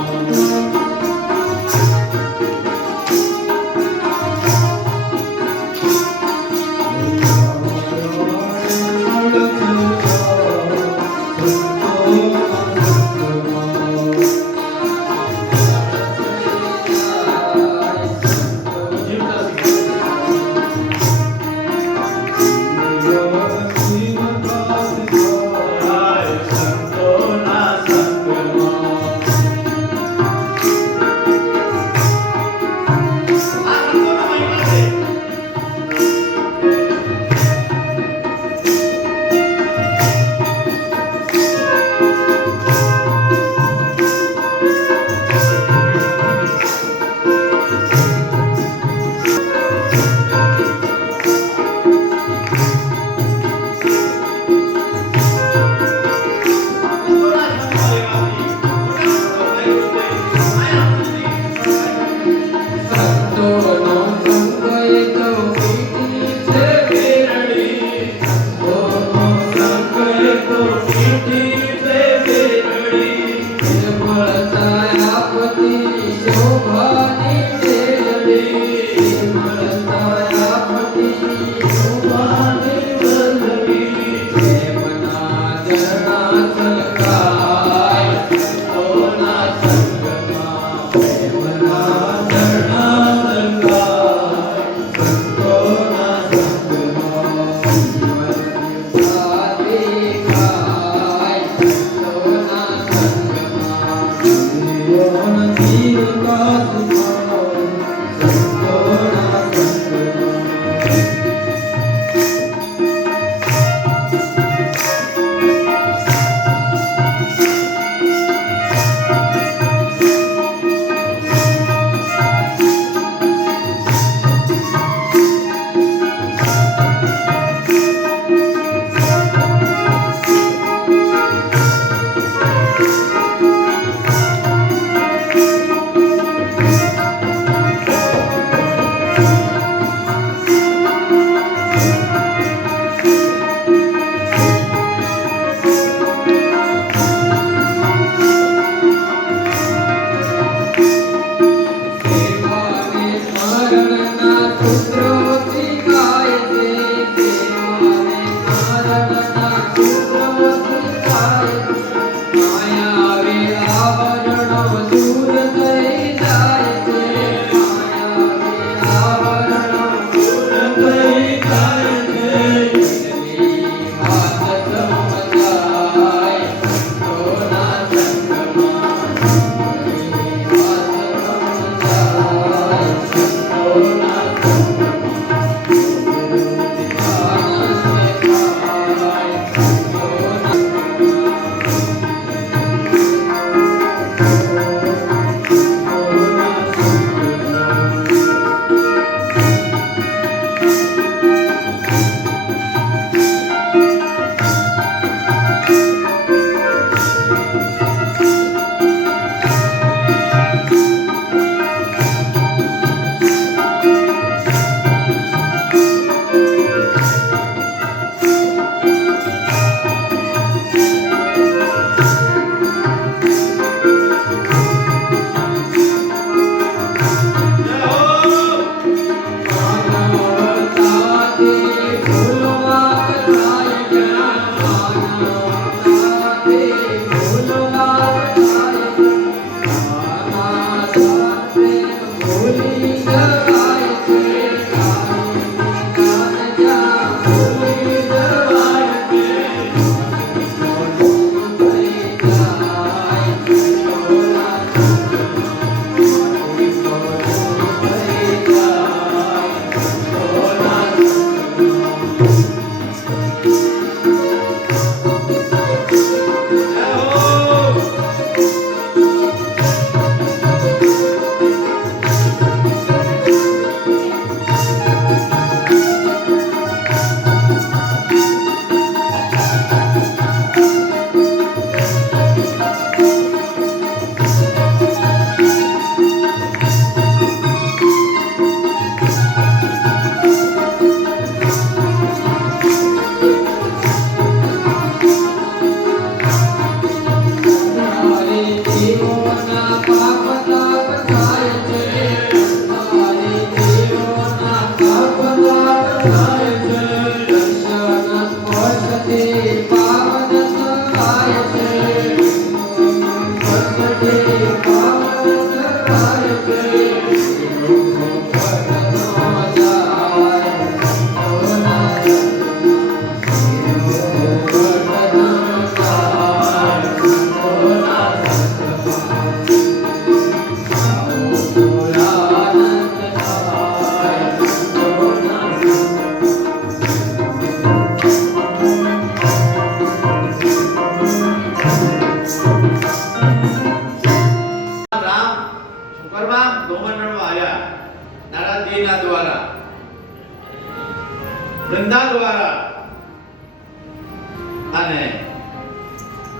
અને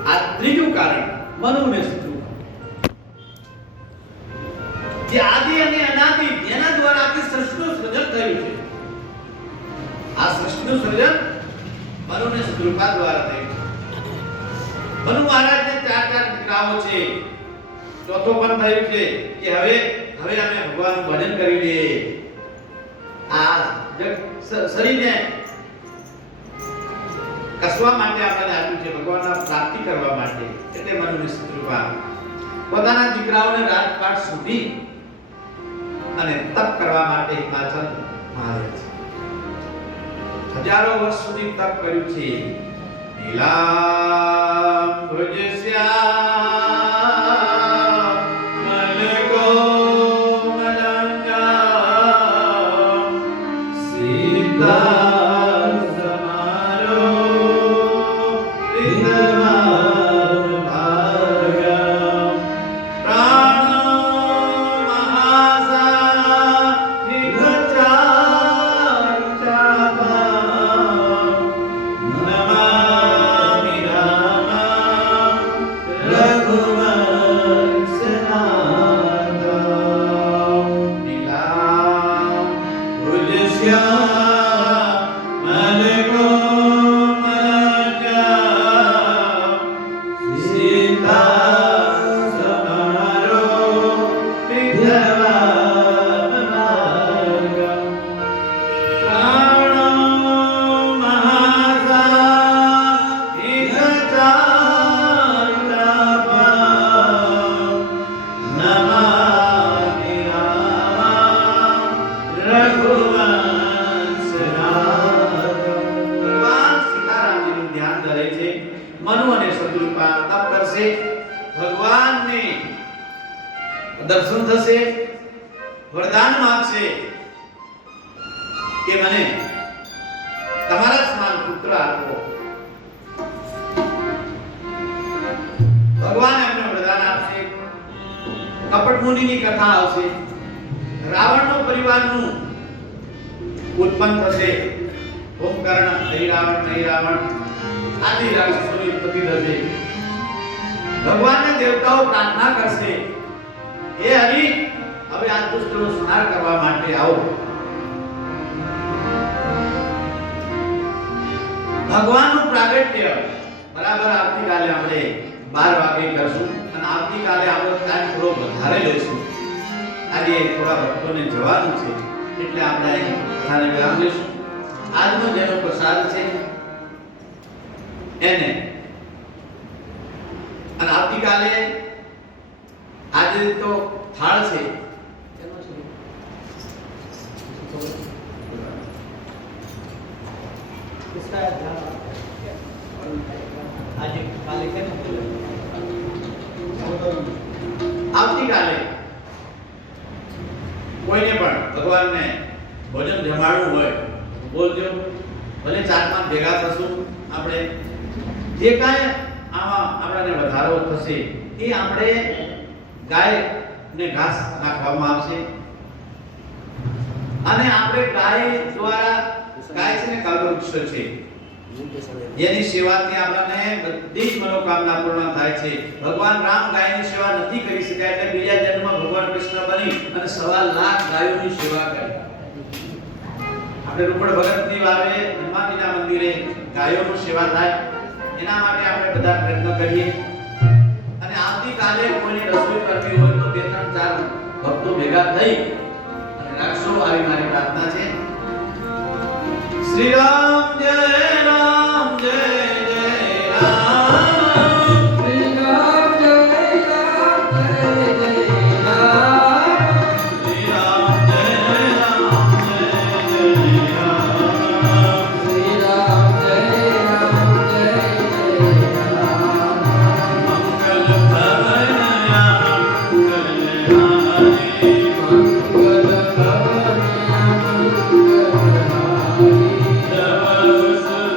આ ત્રીજું કારણ મનુને શત્રુ જે આદિ અને અનાદિ જેના દ્વારા આખી સૃષ્ટિનું સર્જન થયું છે આ સૃષ્ટિનું સર્જન મનુને શત્રુપા દ્વારા થયું છે મનુ મહારાજને ચાર દીકરાઓ છે ચોથો પણ થયું છે કે હવે અમે ભગવાનનું ભજન કરી લઈએ આ શરીરને કસવા માટે આપણને આપ્યું છે ભગવાનના પ્રાપ્તિ કરવા માટે એટલે મનુની શત્રુપા પોતાના દીકરાઓને રાજપાટ સુધી અને તપ કરવા માટે હિમાચલ આવે છે હજારો વર્ષ સુધી તપ કર્યું છે નીલામ ભુજસ્યા મલકો મલંગા સીતા દર્શન થશે વરદાન માંગશે કે મને તમારા સમાન પુત્ર આપો ભગવાન એમને વરદાન આપશે કપટ મુનિની કથા આવશે રાવણનો પરિવારનું ઉત્પન્ન થશે ઓમકર્ણ નહીં રાવણ આદિ રાક્ષસોની ઉત્પત્તિ થશે ભગવાનને દેવતાઓ પ્રાર્થના કરશે હે હરિ હવે આ દુષ્ટનો સંહાર કરવા માટે આવો ભગવાનનું પ્રાગટ્ય બરાબર આવતીકાલે આપણે 12 વાગે કરશું અને આવતીકાલે આપણો ટાઈમ થોડો વધારે લઈશું આજે થોડા ભક્તોને જવાનું છે એટલે આપણે અહીં કથાને વિરામ લઈશું આજનો જેનો પ્રસાદ છે એને અને આવતીકાલે આજે તો થાળ છે આવતીકાલે કોઈને પણ ભગવાનને ભોજન જમાડવું હોય બોલજો ભલે 4-5 ભેગા થશું આપણે જે કાંઈ આમાં આપણને વધારો થશે એ આપણે ગાય ને ઘાસ નાખવામાં આવશે અને આપણે ગાય દ્વારા ગાય છે ને કલ્પવૃક્ષ છે જેની સેવાથી આપણને બધી જ મનોકામના પૂર્ણ થાય છે ભગવાન રામ ગાયની સેવા નથી કરી શક્યા એટલે બીજા જન્મમાં ભગવાન કૃષ્ણ બની અને 1.25 લાખ ગાયોની સેવા કરી આપણે રૂપડ ભગતની વાવે હનુમાનજીના મંદિરે ગાયોની સેવા થાય એના માટે આપણે બધા પ્રયત્ન કરીએ અને આવતીકાલે કોઈને રસોઈ કરવી હોય તો 2-3-4 ભક્તો ભેગા થઈ અને રાખશો આવી મારી પ્રાર્થના છે શ્રી રામ જય રામ જય જય રામ શ્રી રામ જય રામ જય જય રામ શ્રી રામ જય રામ જય જય રામ શ્રી રામ જય રામ જય જય રામ મંગલ ભવનયા મંગલહારી મંગલ ભવનયા મંગલહારી જય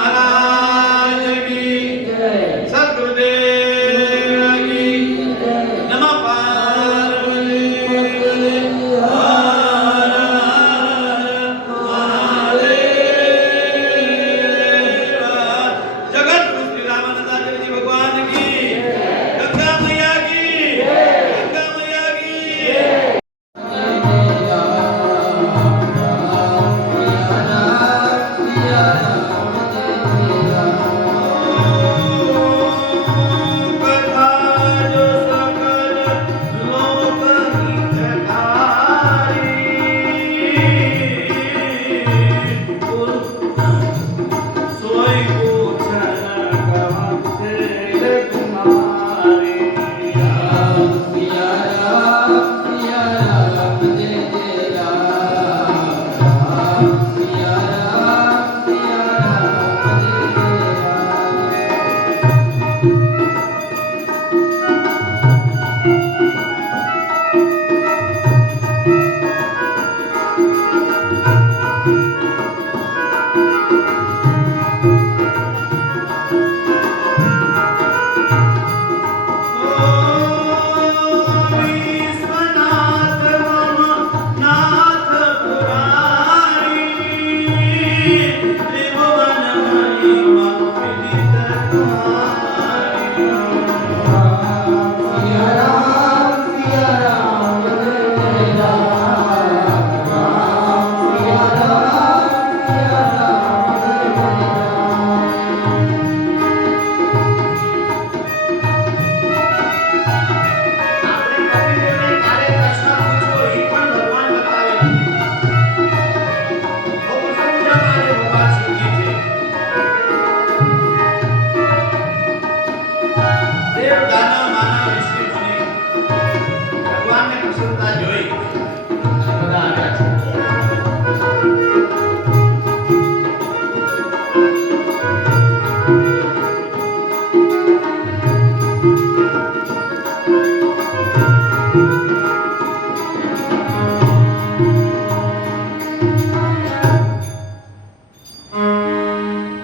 महाराज की जय सद्गुरुदेव की नमः पार्वती पते हर हर महादेव। जगत गुरु श्री रामानंदाचार्य जी भगवान की, गंगा मैया की, गंगा मैया की। कथा जो सकल लोक हितकारी, सोई पूछन कवंशे कुमारी। विश्वनाथ मम नाथ पुरारी, त्रिभुवन महिमा विदित तुम्हारी। આપણે પતિદેવને ક્યારે પ્રશ્ન પૂછવો એ પણ ભગવાન બતાવે છે. બહુ સમજાવવા આજે ભગવાન શિવજી છે. દેવ દાનવ માનવ ઋષિ મુનિ ભગવાનને પ્રસન્નતા જોઈ બધા આવ્યા છે.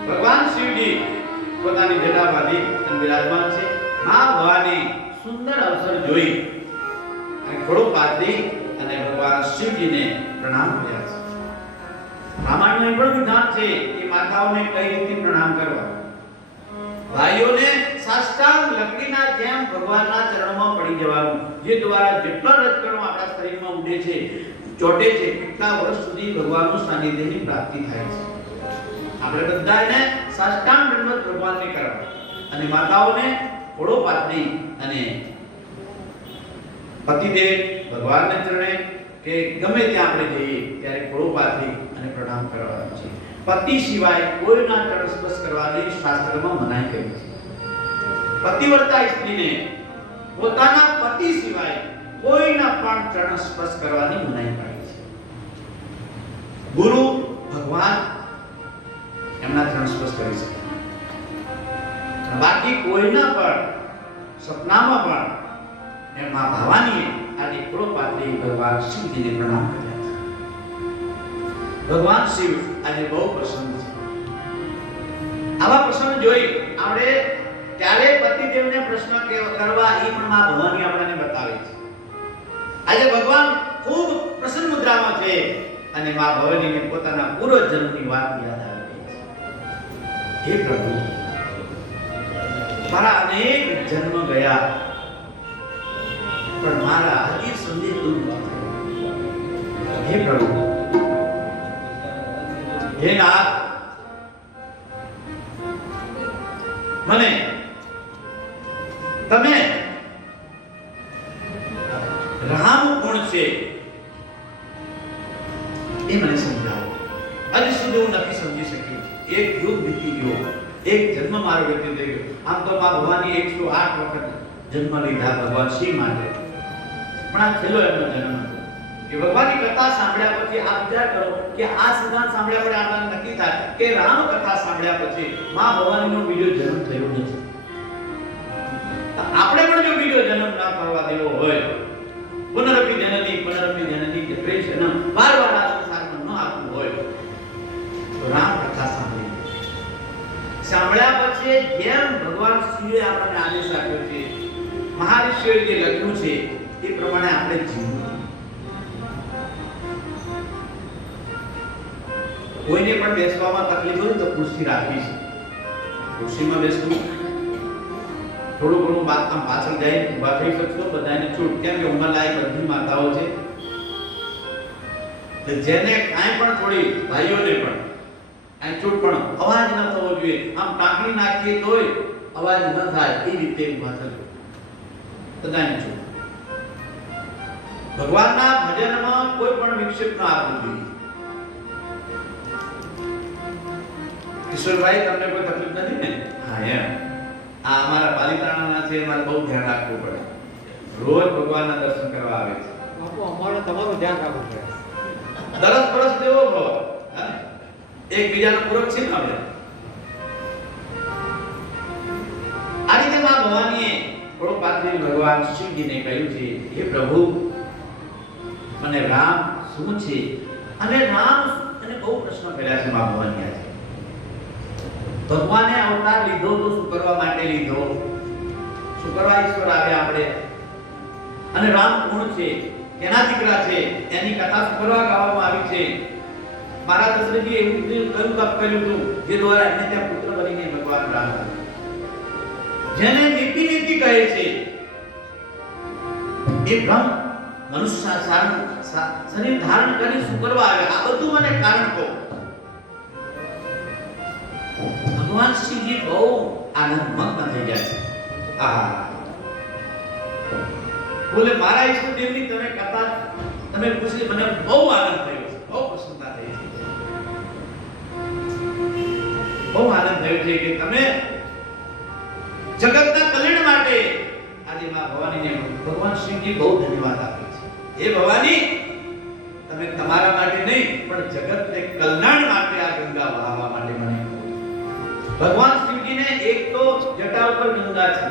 ભગવાન શિવજી પોતાની જટા બાંધી અને બિરાજમાન છે. મા ભવાની સુંદર અવસર જોઈ અને ઘોડો પાથરી અને ભગવાન શિવજીને પ્રણામ કર્યા છે. રામાયણનું એ પણ વિધાન છે કે માતાઓને કઈ રીતે પ્રણામ કરવા. ભાઈઓને સાષ્ટાંગ લકડીના જેમ ભગવાનના ચરણોમાં પડી જવાનું, જે દ્વારા જેટલા રજકણો આપણા શરીરમાં ઉડે છે, ચોટે છે, કેટલા વર્ષ સુધી ભગવાનનું સાનિધ્યની પ્રાપ્તિ થાય છે. આપણે બધાને સાષ્ટાંગ દંડવત ભગવાનને કરવા અને માતાઓને ઘોડો પાથરી અને પતિદેવ ભગવાનને ચરણે કે ગમે ત્યાં આપણે જઈએ ત્યારે ઘોડો પાથરી અને પ્રણામ કરવાનું છે. પતિ સિવાય કોઈના ચરણ સ્પર્શ કરવાની શાસ્ત્રમાં મનાઈ કરી છે. પતિવ્રતા સ્ત્રીને પોતાના પતિ સિવાય કોઈના પણ ચરણ સ્પર્શ કરવાની મનાઈ પાડી છે. ગુરુ ભગવાન એમના ચરણ સ્પર્શ કરી શકે, બાકી કોઈના પણ સપનામાં પણ એમના ભવાનીએ આજે ઘોડો પાથરી ભગવાન શિવજીને પ્રણામ કર્યા છે. ભગવાન શિવ આજે બહુ પ્રસન્ન છે. આવા પ્રસંગ જોઈ આપણે ત્યારે પતિદેવને પ્રશ્ન કરવા એ પણ મા ભવાની આપણને બતાવે છે. આજે ભગવાન ખૂબ પ્રસન્ન મુદ્રામાં છે અને મા ભવાનીને પોતાના પૂર્વ જન્મની વાત યાદ આવી ગઈ છે. હે પ્રભુ, મારા અનેક જન્મ ગયા પણ મારા હજી સુધી તું નથી. હે પ્રભુ, હે નાથ, મને તમે રામ કોણ છે એ મને સમજાવો. હજી સુધી હું નથી સમજી શક્યો. એક યુગ વીતી ગયો, એક જન્મ મારો વીતી ગયો. આમ તો મા ભવાની 108 વખત જન્મ લીધા ભગવાન શિવ માટે, પણ આ છેલ્લો એમનો જન્મ હતો. કે ભગવાનની કથા સાંભળ્યા પછી આપ વિચાર કરો કે આ સિદ્ધાંત સાંભળ્યા પછી આપણને નક્કી થાય કે રામ કથા સાંભળ્યા પછી મા ભવાનીનો બીજો જન્મ થયો નથી. આપણે પણ જો બીજો જન્મ ના કરવા દેવો હોય, પુનરપી જનની જત્રે જન્મ વારવાર આ સંસારમાં ન આપવું હોય તો રામ કથા સાંભળી સાંભળ્યા પછી જેમ ભગવાન શિવે આપણને આદેશ આપ્યો છે, મહાઋષિઓએ જે લખ્યું છે એ પ્રમાણે આપણે જીવવું. કોઈને પણ બેસવામાં તકલીફ હોય તો ખુરશી રાખી છે, ખુરશીમાં બેસવું. થોડું ઘણું આમ પાછળ જઈને ઊભા થઈ શકશો, બધાને છૂટ. કેમ કે ઉંમરલાયક બધી માતાઓ છે, જેને કાંઈ પણ થોડી ભાઈઓને પણ કાંઈ છૂટ પણ અવાજ ન થવો જોઈએ. આમ ટાંકણી નાખીએ તોય અવાજ ન થાય એ રીતે ઊભા થજો, બધાને છૂટ. ભગવાનના ભજનમાં કોઈ પણ વિક્ષેપ ન આપવો જોઈએ. કિશોરભાઈ, તમને કોઈ તકલીફ નથી ને? હા, એમ. આ અમારા પાલિતાણાના છે, અમારે બહુ ધ્યાન રાખવું પડે. રોજ ભગવાનના દર્શન કરવા આવે છે. બાપુ, અમારે તમારું ધ્યાન રાખવું પડે. દરસ પરસ દેવો ભવ, એકબીજાનો પૂરક છે ને આપણે. આ રીતે માં ભવાનીએ થોડો પાત્રી ભગવાન શિવજીને કહ્યું છે, હે પ્રભુ, મને રામ શું છે? અને રામ એને બહુ પ્રશ્ન કર્યા છે માં ભવાની આજે. ભગવાને અવતાર લીધો તો શું કરવા માટે લીધો? શું કરવા ઈશ્વર આવ્યા આપણે? અને રામ કોણ છે? કેના દીકરા છે? એની કથા શું કરવા ગાવામાં આવી છે? મારા દશરથજીએ એવું કયું તપ કર્યું હતું જે દ્વારા એમને ત્યાં પુત્ર બનીને ભગવાન રામ આવ્યા? જેને નીતિ નીતિ કહે છે એ બ્રહ્મ મનુષ્ય શરીર ધારણ કરી શું કરવા આવ્યા? આ બધું મને કારણ કહો. ભગવાન શિવજી બહુ આનંદમગ્ન થઈ ગયા છે. બોલે, મારા ઈષ્ટદેવની તમે કથા તમે પૂછી, મને બહુ આનંદ થયો છે, બહુ પ્રસન્નતા થઈ છે, બહુ આનંદ થયો છે કે તમે જગતના કલ્યાણ માટે આજે માં ભવાનીને ભગવાન શિવજી બહુ ધન્યવાદ આપે છે. એ ભવાની, તમે તમારા માટે નહીં પણ જગતને કલ્યાણ માટે આ ગંગા વહાવા માટે મને. ભગવાન શિવજીને એક તો જટા ઉપર ગંગા છે,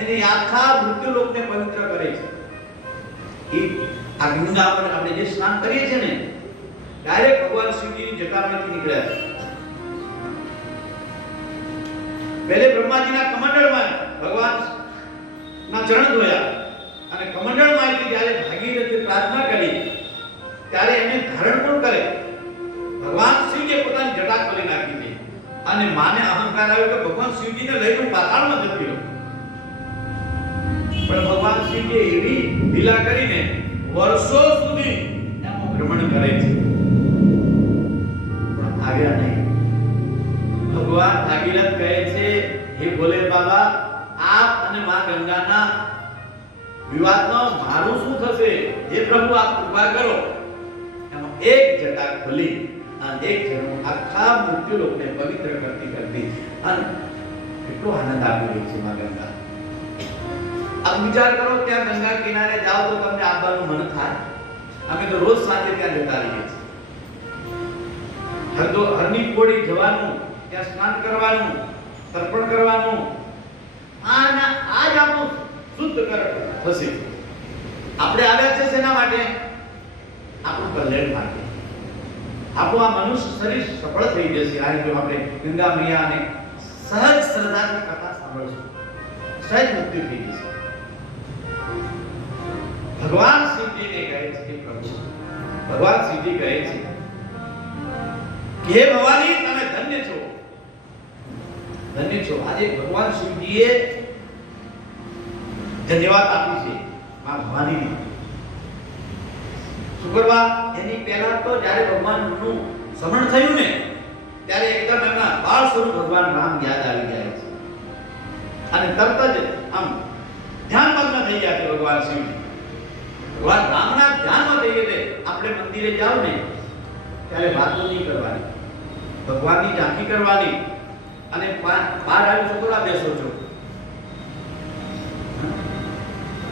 એની આખા મૃત્યુલોકને પવિત્ર કરે છે. એ આ ગંગા પર આપણે જે સ્નાન કરીએ છીએ ને, ડાયરેક્ટ ભગવાન શિવજીની જટામાંથી નીકળ્યા છે. પહેલે બ્રહ્માજીના કમંડળમાં ભગવાન ના ચરણ ધોયા અને કમંડળમાંથી જ્યારે ભાગીરથે પ્રાર્થના કરી ત્યારે એને ધારણ પણ કરે. ભગવાન શિવજીએ પોતાની જટા ખોલી નાખી છે અને માને અહંકાર આવ્યો કે ભગવાન શિવજીને લઈને પાતાળમાં જતી રહું. પણ ભગવાન શિવજી એવી લીલા કરીને વર્ષો સુધી એનું ભ્રમણ કરે છે, પણ આવ્યા નહીં. ભગવાન ભાગીરથ કહે છે, હે ભોલે બાબા, આપ અને માં ગંગાના વિવાદનો મારું શું થશે? હે પ્રભુ, આપ કૃપા કરો. એમાં એક જટા ખોલી અને એક જણો આખા મૃત્યુલોકને પવિત્ર કરતી અને એટલો આનંદ આપી રહી છે માં ગંગા. આપ વિચાર કરો, ત્યાં ગંગા કિનારે જાઓ તો તમને આવવાનું મન થાય? અમે તો રોજ સાંજે ત્યાં જતા રહીએ છીએ. હરની કોડી જવાનું, ત્યાં સ્નાન કરવાનું, તર્પણ કરવાનું, આજ આપણું શુદ્ધ થશે. આપણે આવ્યા છે શેના માટે? આપણું કલ્યાણ માટે. આપણું આ મનુષ્ય શરીર સફળ થઈ જશે. આ રીતે આપણે ગંગા મૈયાને સહજ શ્રદ્ધાની કથા સાંભળશું, સહજ મુક્તિ થઈ જશે. ભગવાન શિવજીને કહે છે કે પ્રભુ, ભગવાન શિવજી કહે છે કે હે ભવાની, તમે ધન્ય છો, ધન્ય છો. આજે ભગવાન શિવજીએ ધન્યવાદ આપી છે માં ભવાનીને. શું કરવા? એની પહેલા તો જ્યારે ભગવાનનું સમરણ થયું ને ત્યારે એકદમ એમના બાળ સ્વરૂપ ભગવાન રામ યાદ આવી જાય છે અને તરત જ આમ ધ્યાનમગ્ન થઈ ગયા છે ભગવાન શિવજી. ભગવાન રામના ધ્યાનમાં થઈ ગયે. આપણે મંદિરે જાવ ને ત્યારે વાતો નહીં કરવાની, ભગવાનની ઝાંખી કરવાની. અને બહાર આવી છોકરા બેસો છો,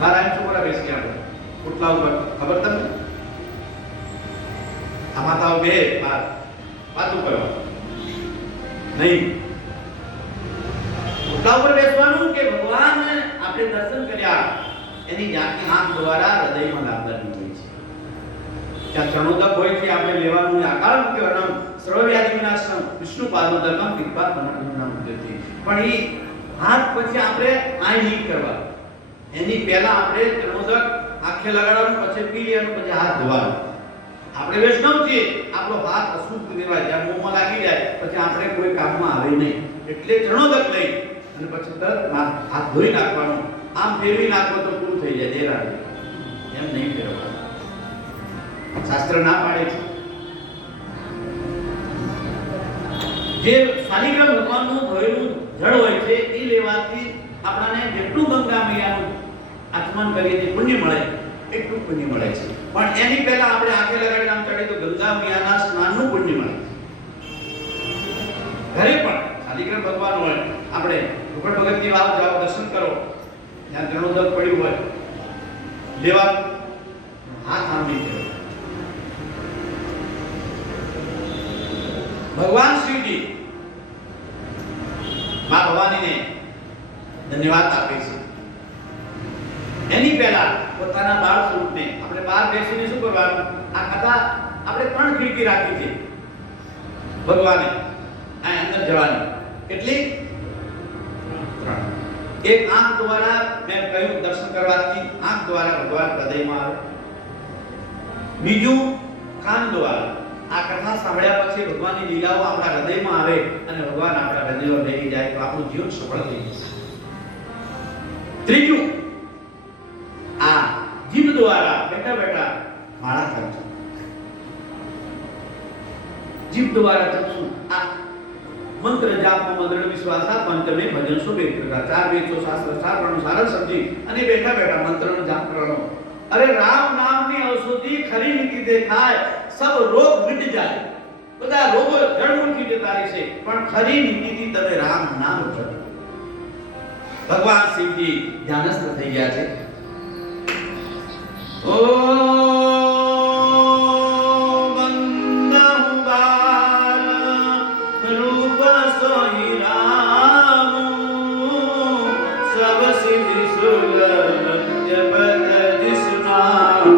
બહાર આવી છોકરા બેસી આપણે ઉઠલા ઉપર, ખબર તમને? આ માતાઓ બે બહાર વાતો કરવા નહીં, ઉઠલા ઉપર બેસવાનું કે ભગવાન આપણે દર્શન કર્યા એની ઝાંખી આંખ દ્વારા હૃદયમાં લાવવાની હોય છે. ત્યાં ચણોદક હોય છે, આપણે લેવાનું આકાર કે સર્વવ્યાધિ વિનાશનમ વિષ્ણુ પાદોદરમાં કૃપા મનનું નામ હતી. પણ એ હાથ પછી આપણે આ નહીં કરવા. એની પહેલા આપણે ચરણોદક આંખે લગાડવાનું, પછી પી લેવાનું, પછી હાથ ધોવાનું. આપણે વૈષ્ણવ છીએ, આપણો હાથ અશુદ્ધ કહેવાય, જ્યાં મોંમાં લાગી જાય પછી આપણે કોઈ કામમાં આવે નહીં. એટલે ચરણોદક લઈ અને પછી તરત હાથ ધોઈ નાખવાનું. આમ ફેરવી નાખો તો પૂરું થઈ જાય. દેરા એમ નહીં ફેરવવાનું. શાસ્ત્ર ના પાડે છે. જે શાલિગ્રામ ભગવાનનું ધોયેલું જળ હોય છે એ લેવાથી આપણને જેટલું ગંગા મૈયાનું આચમન કરીએ છીએ પુણ્ય મળે એટલું પુણ્ય મળે છે. પણ એની પહેલા આપણે આંખે લગાડીને આમ ચડીએ તો ગંગા મૈયાના સ્નાનનું પુણ્ય મળે છે. ઘરે પણ શાલિગ્રામ ભગવાન હોય, આપણે ભગવાન ભગતની વાવ જાઓ, દર્શન કરો, ત્યાં ચરણોદક પડ્યું હોય, લેવા હાથ આમ નહીં કર્યો. ભગવાન શ્રીજી માં ભવાનીને ધન્યવાદ આપે છે. એની પહેલા પોતાના બાળ સ્વરૂપને આપણે બહાર બેસીને શું કરવાનું? આ કથા આપણે 3 ખીડકી રાખી છે ભગવાને આ અંદર જવાની. કેટલી? 3. એક આંખ દ્વારા મેં કહ્યું દર્શન કરવાથી આંખ દ્વારા ભગવાન હૃદયમાં આવે. બીજું કાન દ્વારા આ કથા સાંભળ્યા પછી ભગવાનની લીલાઓ આપણા હૃદયમાં આવે અને ભગવાન આપણા હૃદયમાં બેસી જાય તો આપણું જીવન સફળ થઈ જશે. ત્રીજું આ જીભ દ્વારા બેઠા બેઠા માળા કરજો. જીભ દ્વારા જપશું. આ મંત્ર જાપમાં મંત્ર વિશ્વાસા પંચમે ભજન સો બે પ્રકાર 4 વેદો શાસ્ત્ર શાસ્ત્રનું સાર સમજી અને બેઠા બેઠા મંત્રનો જાપ કરવાનો. અરે રામ નામની ઔષધિ ખરી નીતિ દેખાય, સબ રોગ મિટ જાય. બધા રોગો જડમૂળથી જતા રહેશે, પણ ખરી નીતિથી તમે રામ નામ જપો. ભગવાન શિવજી ધ્યાનસ્થ થઈ ગયા છે. ઓ બંદહુ બાલ રૂપ સોઈ રામ, સબ સિદ્ધિ સુલભ જપત જીસુ નામ.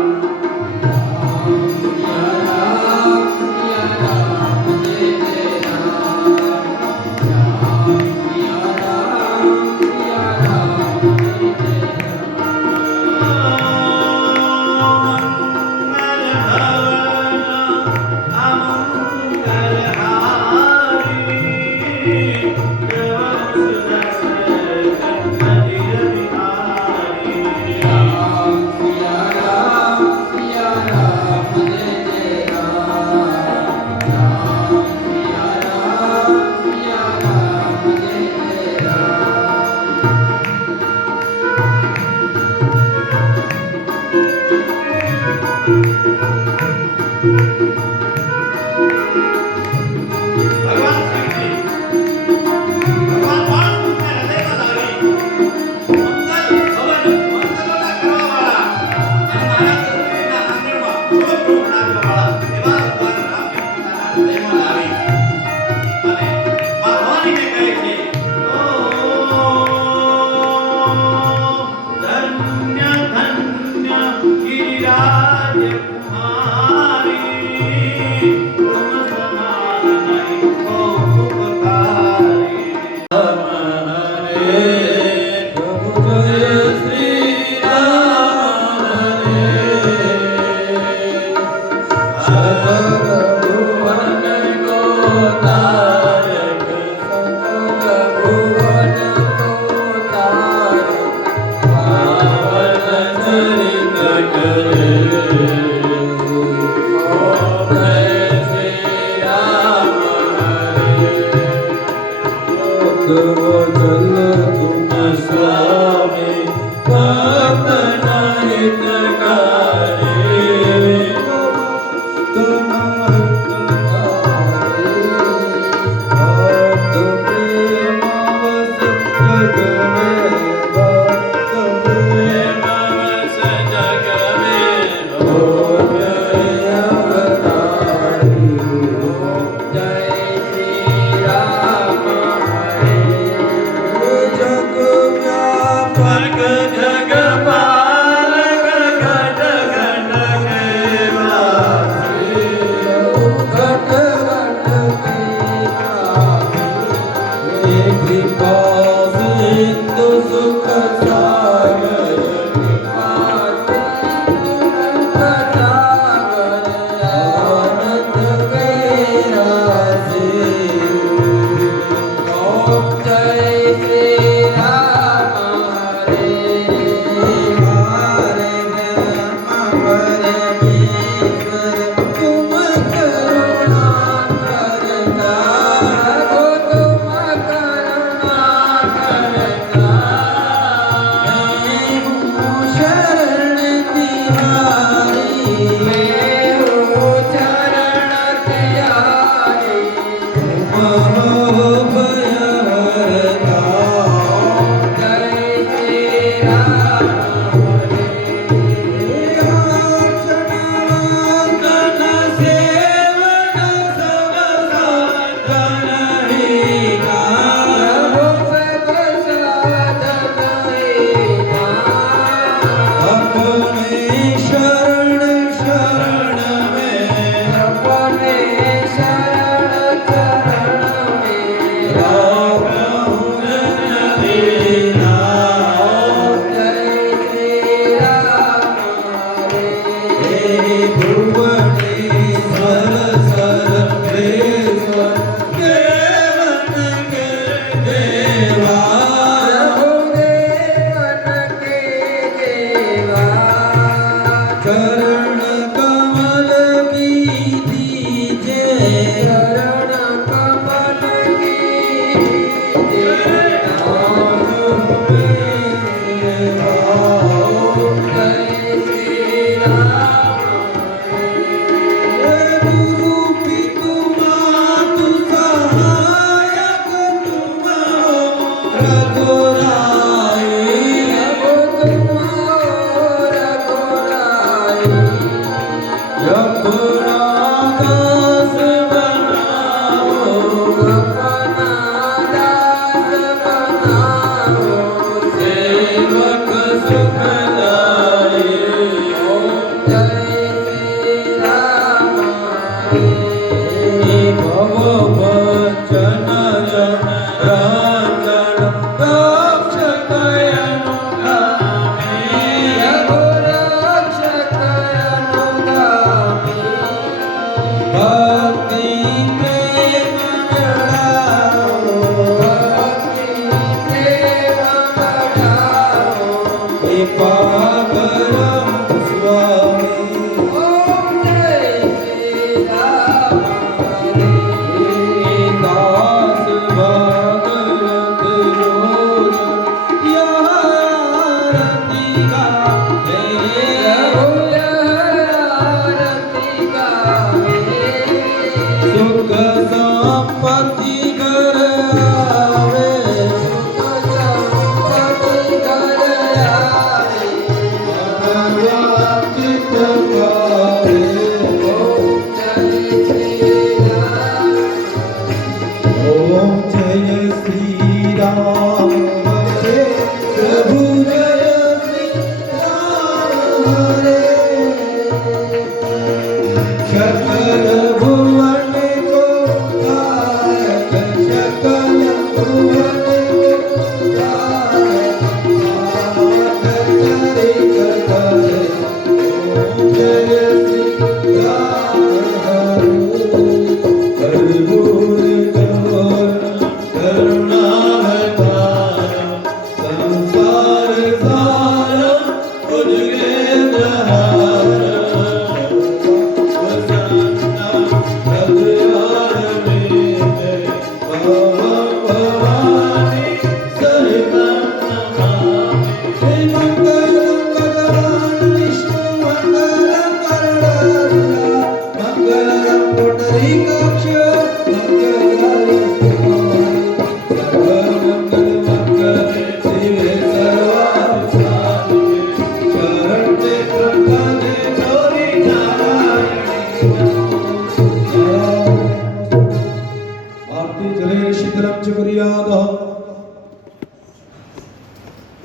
જગ વ્યાપક જગપાલ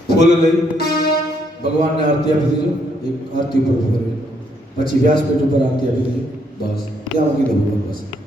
फूल लई भगवान ने आरती आपी दीजो एक आरती ऊपर फूल પછી વ્યાસપીઠ ઉપર આરતી આપી દીધી બસ ત્યાં મૂકી દો ભગવાન બસ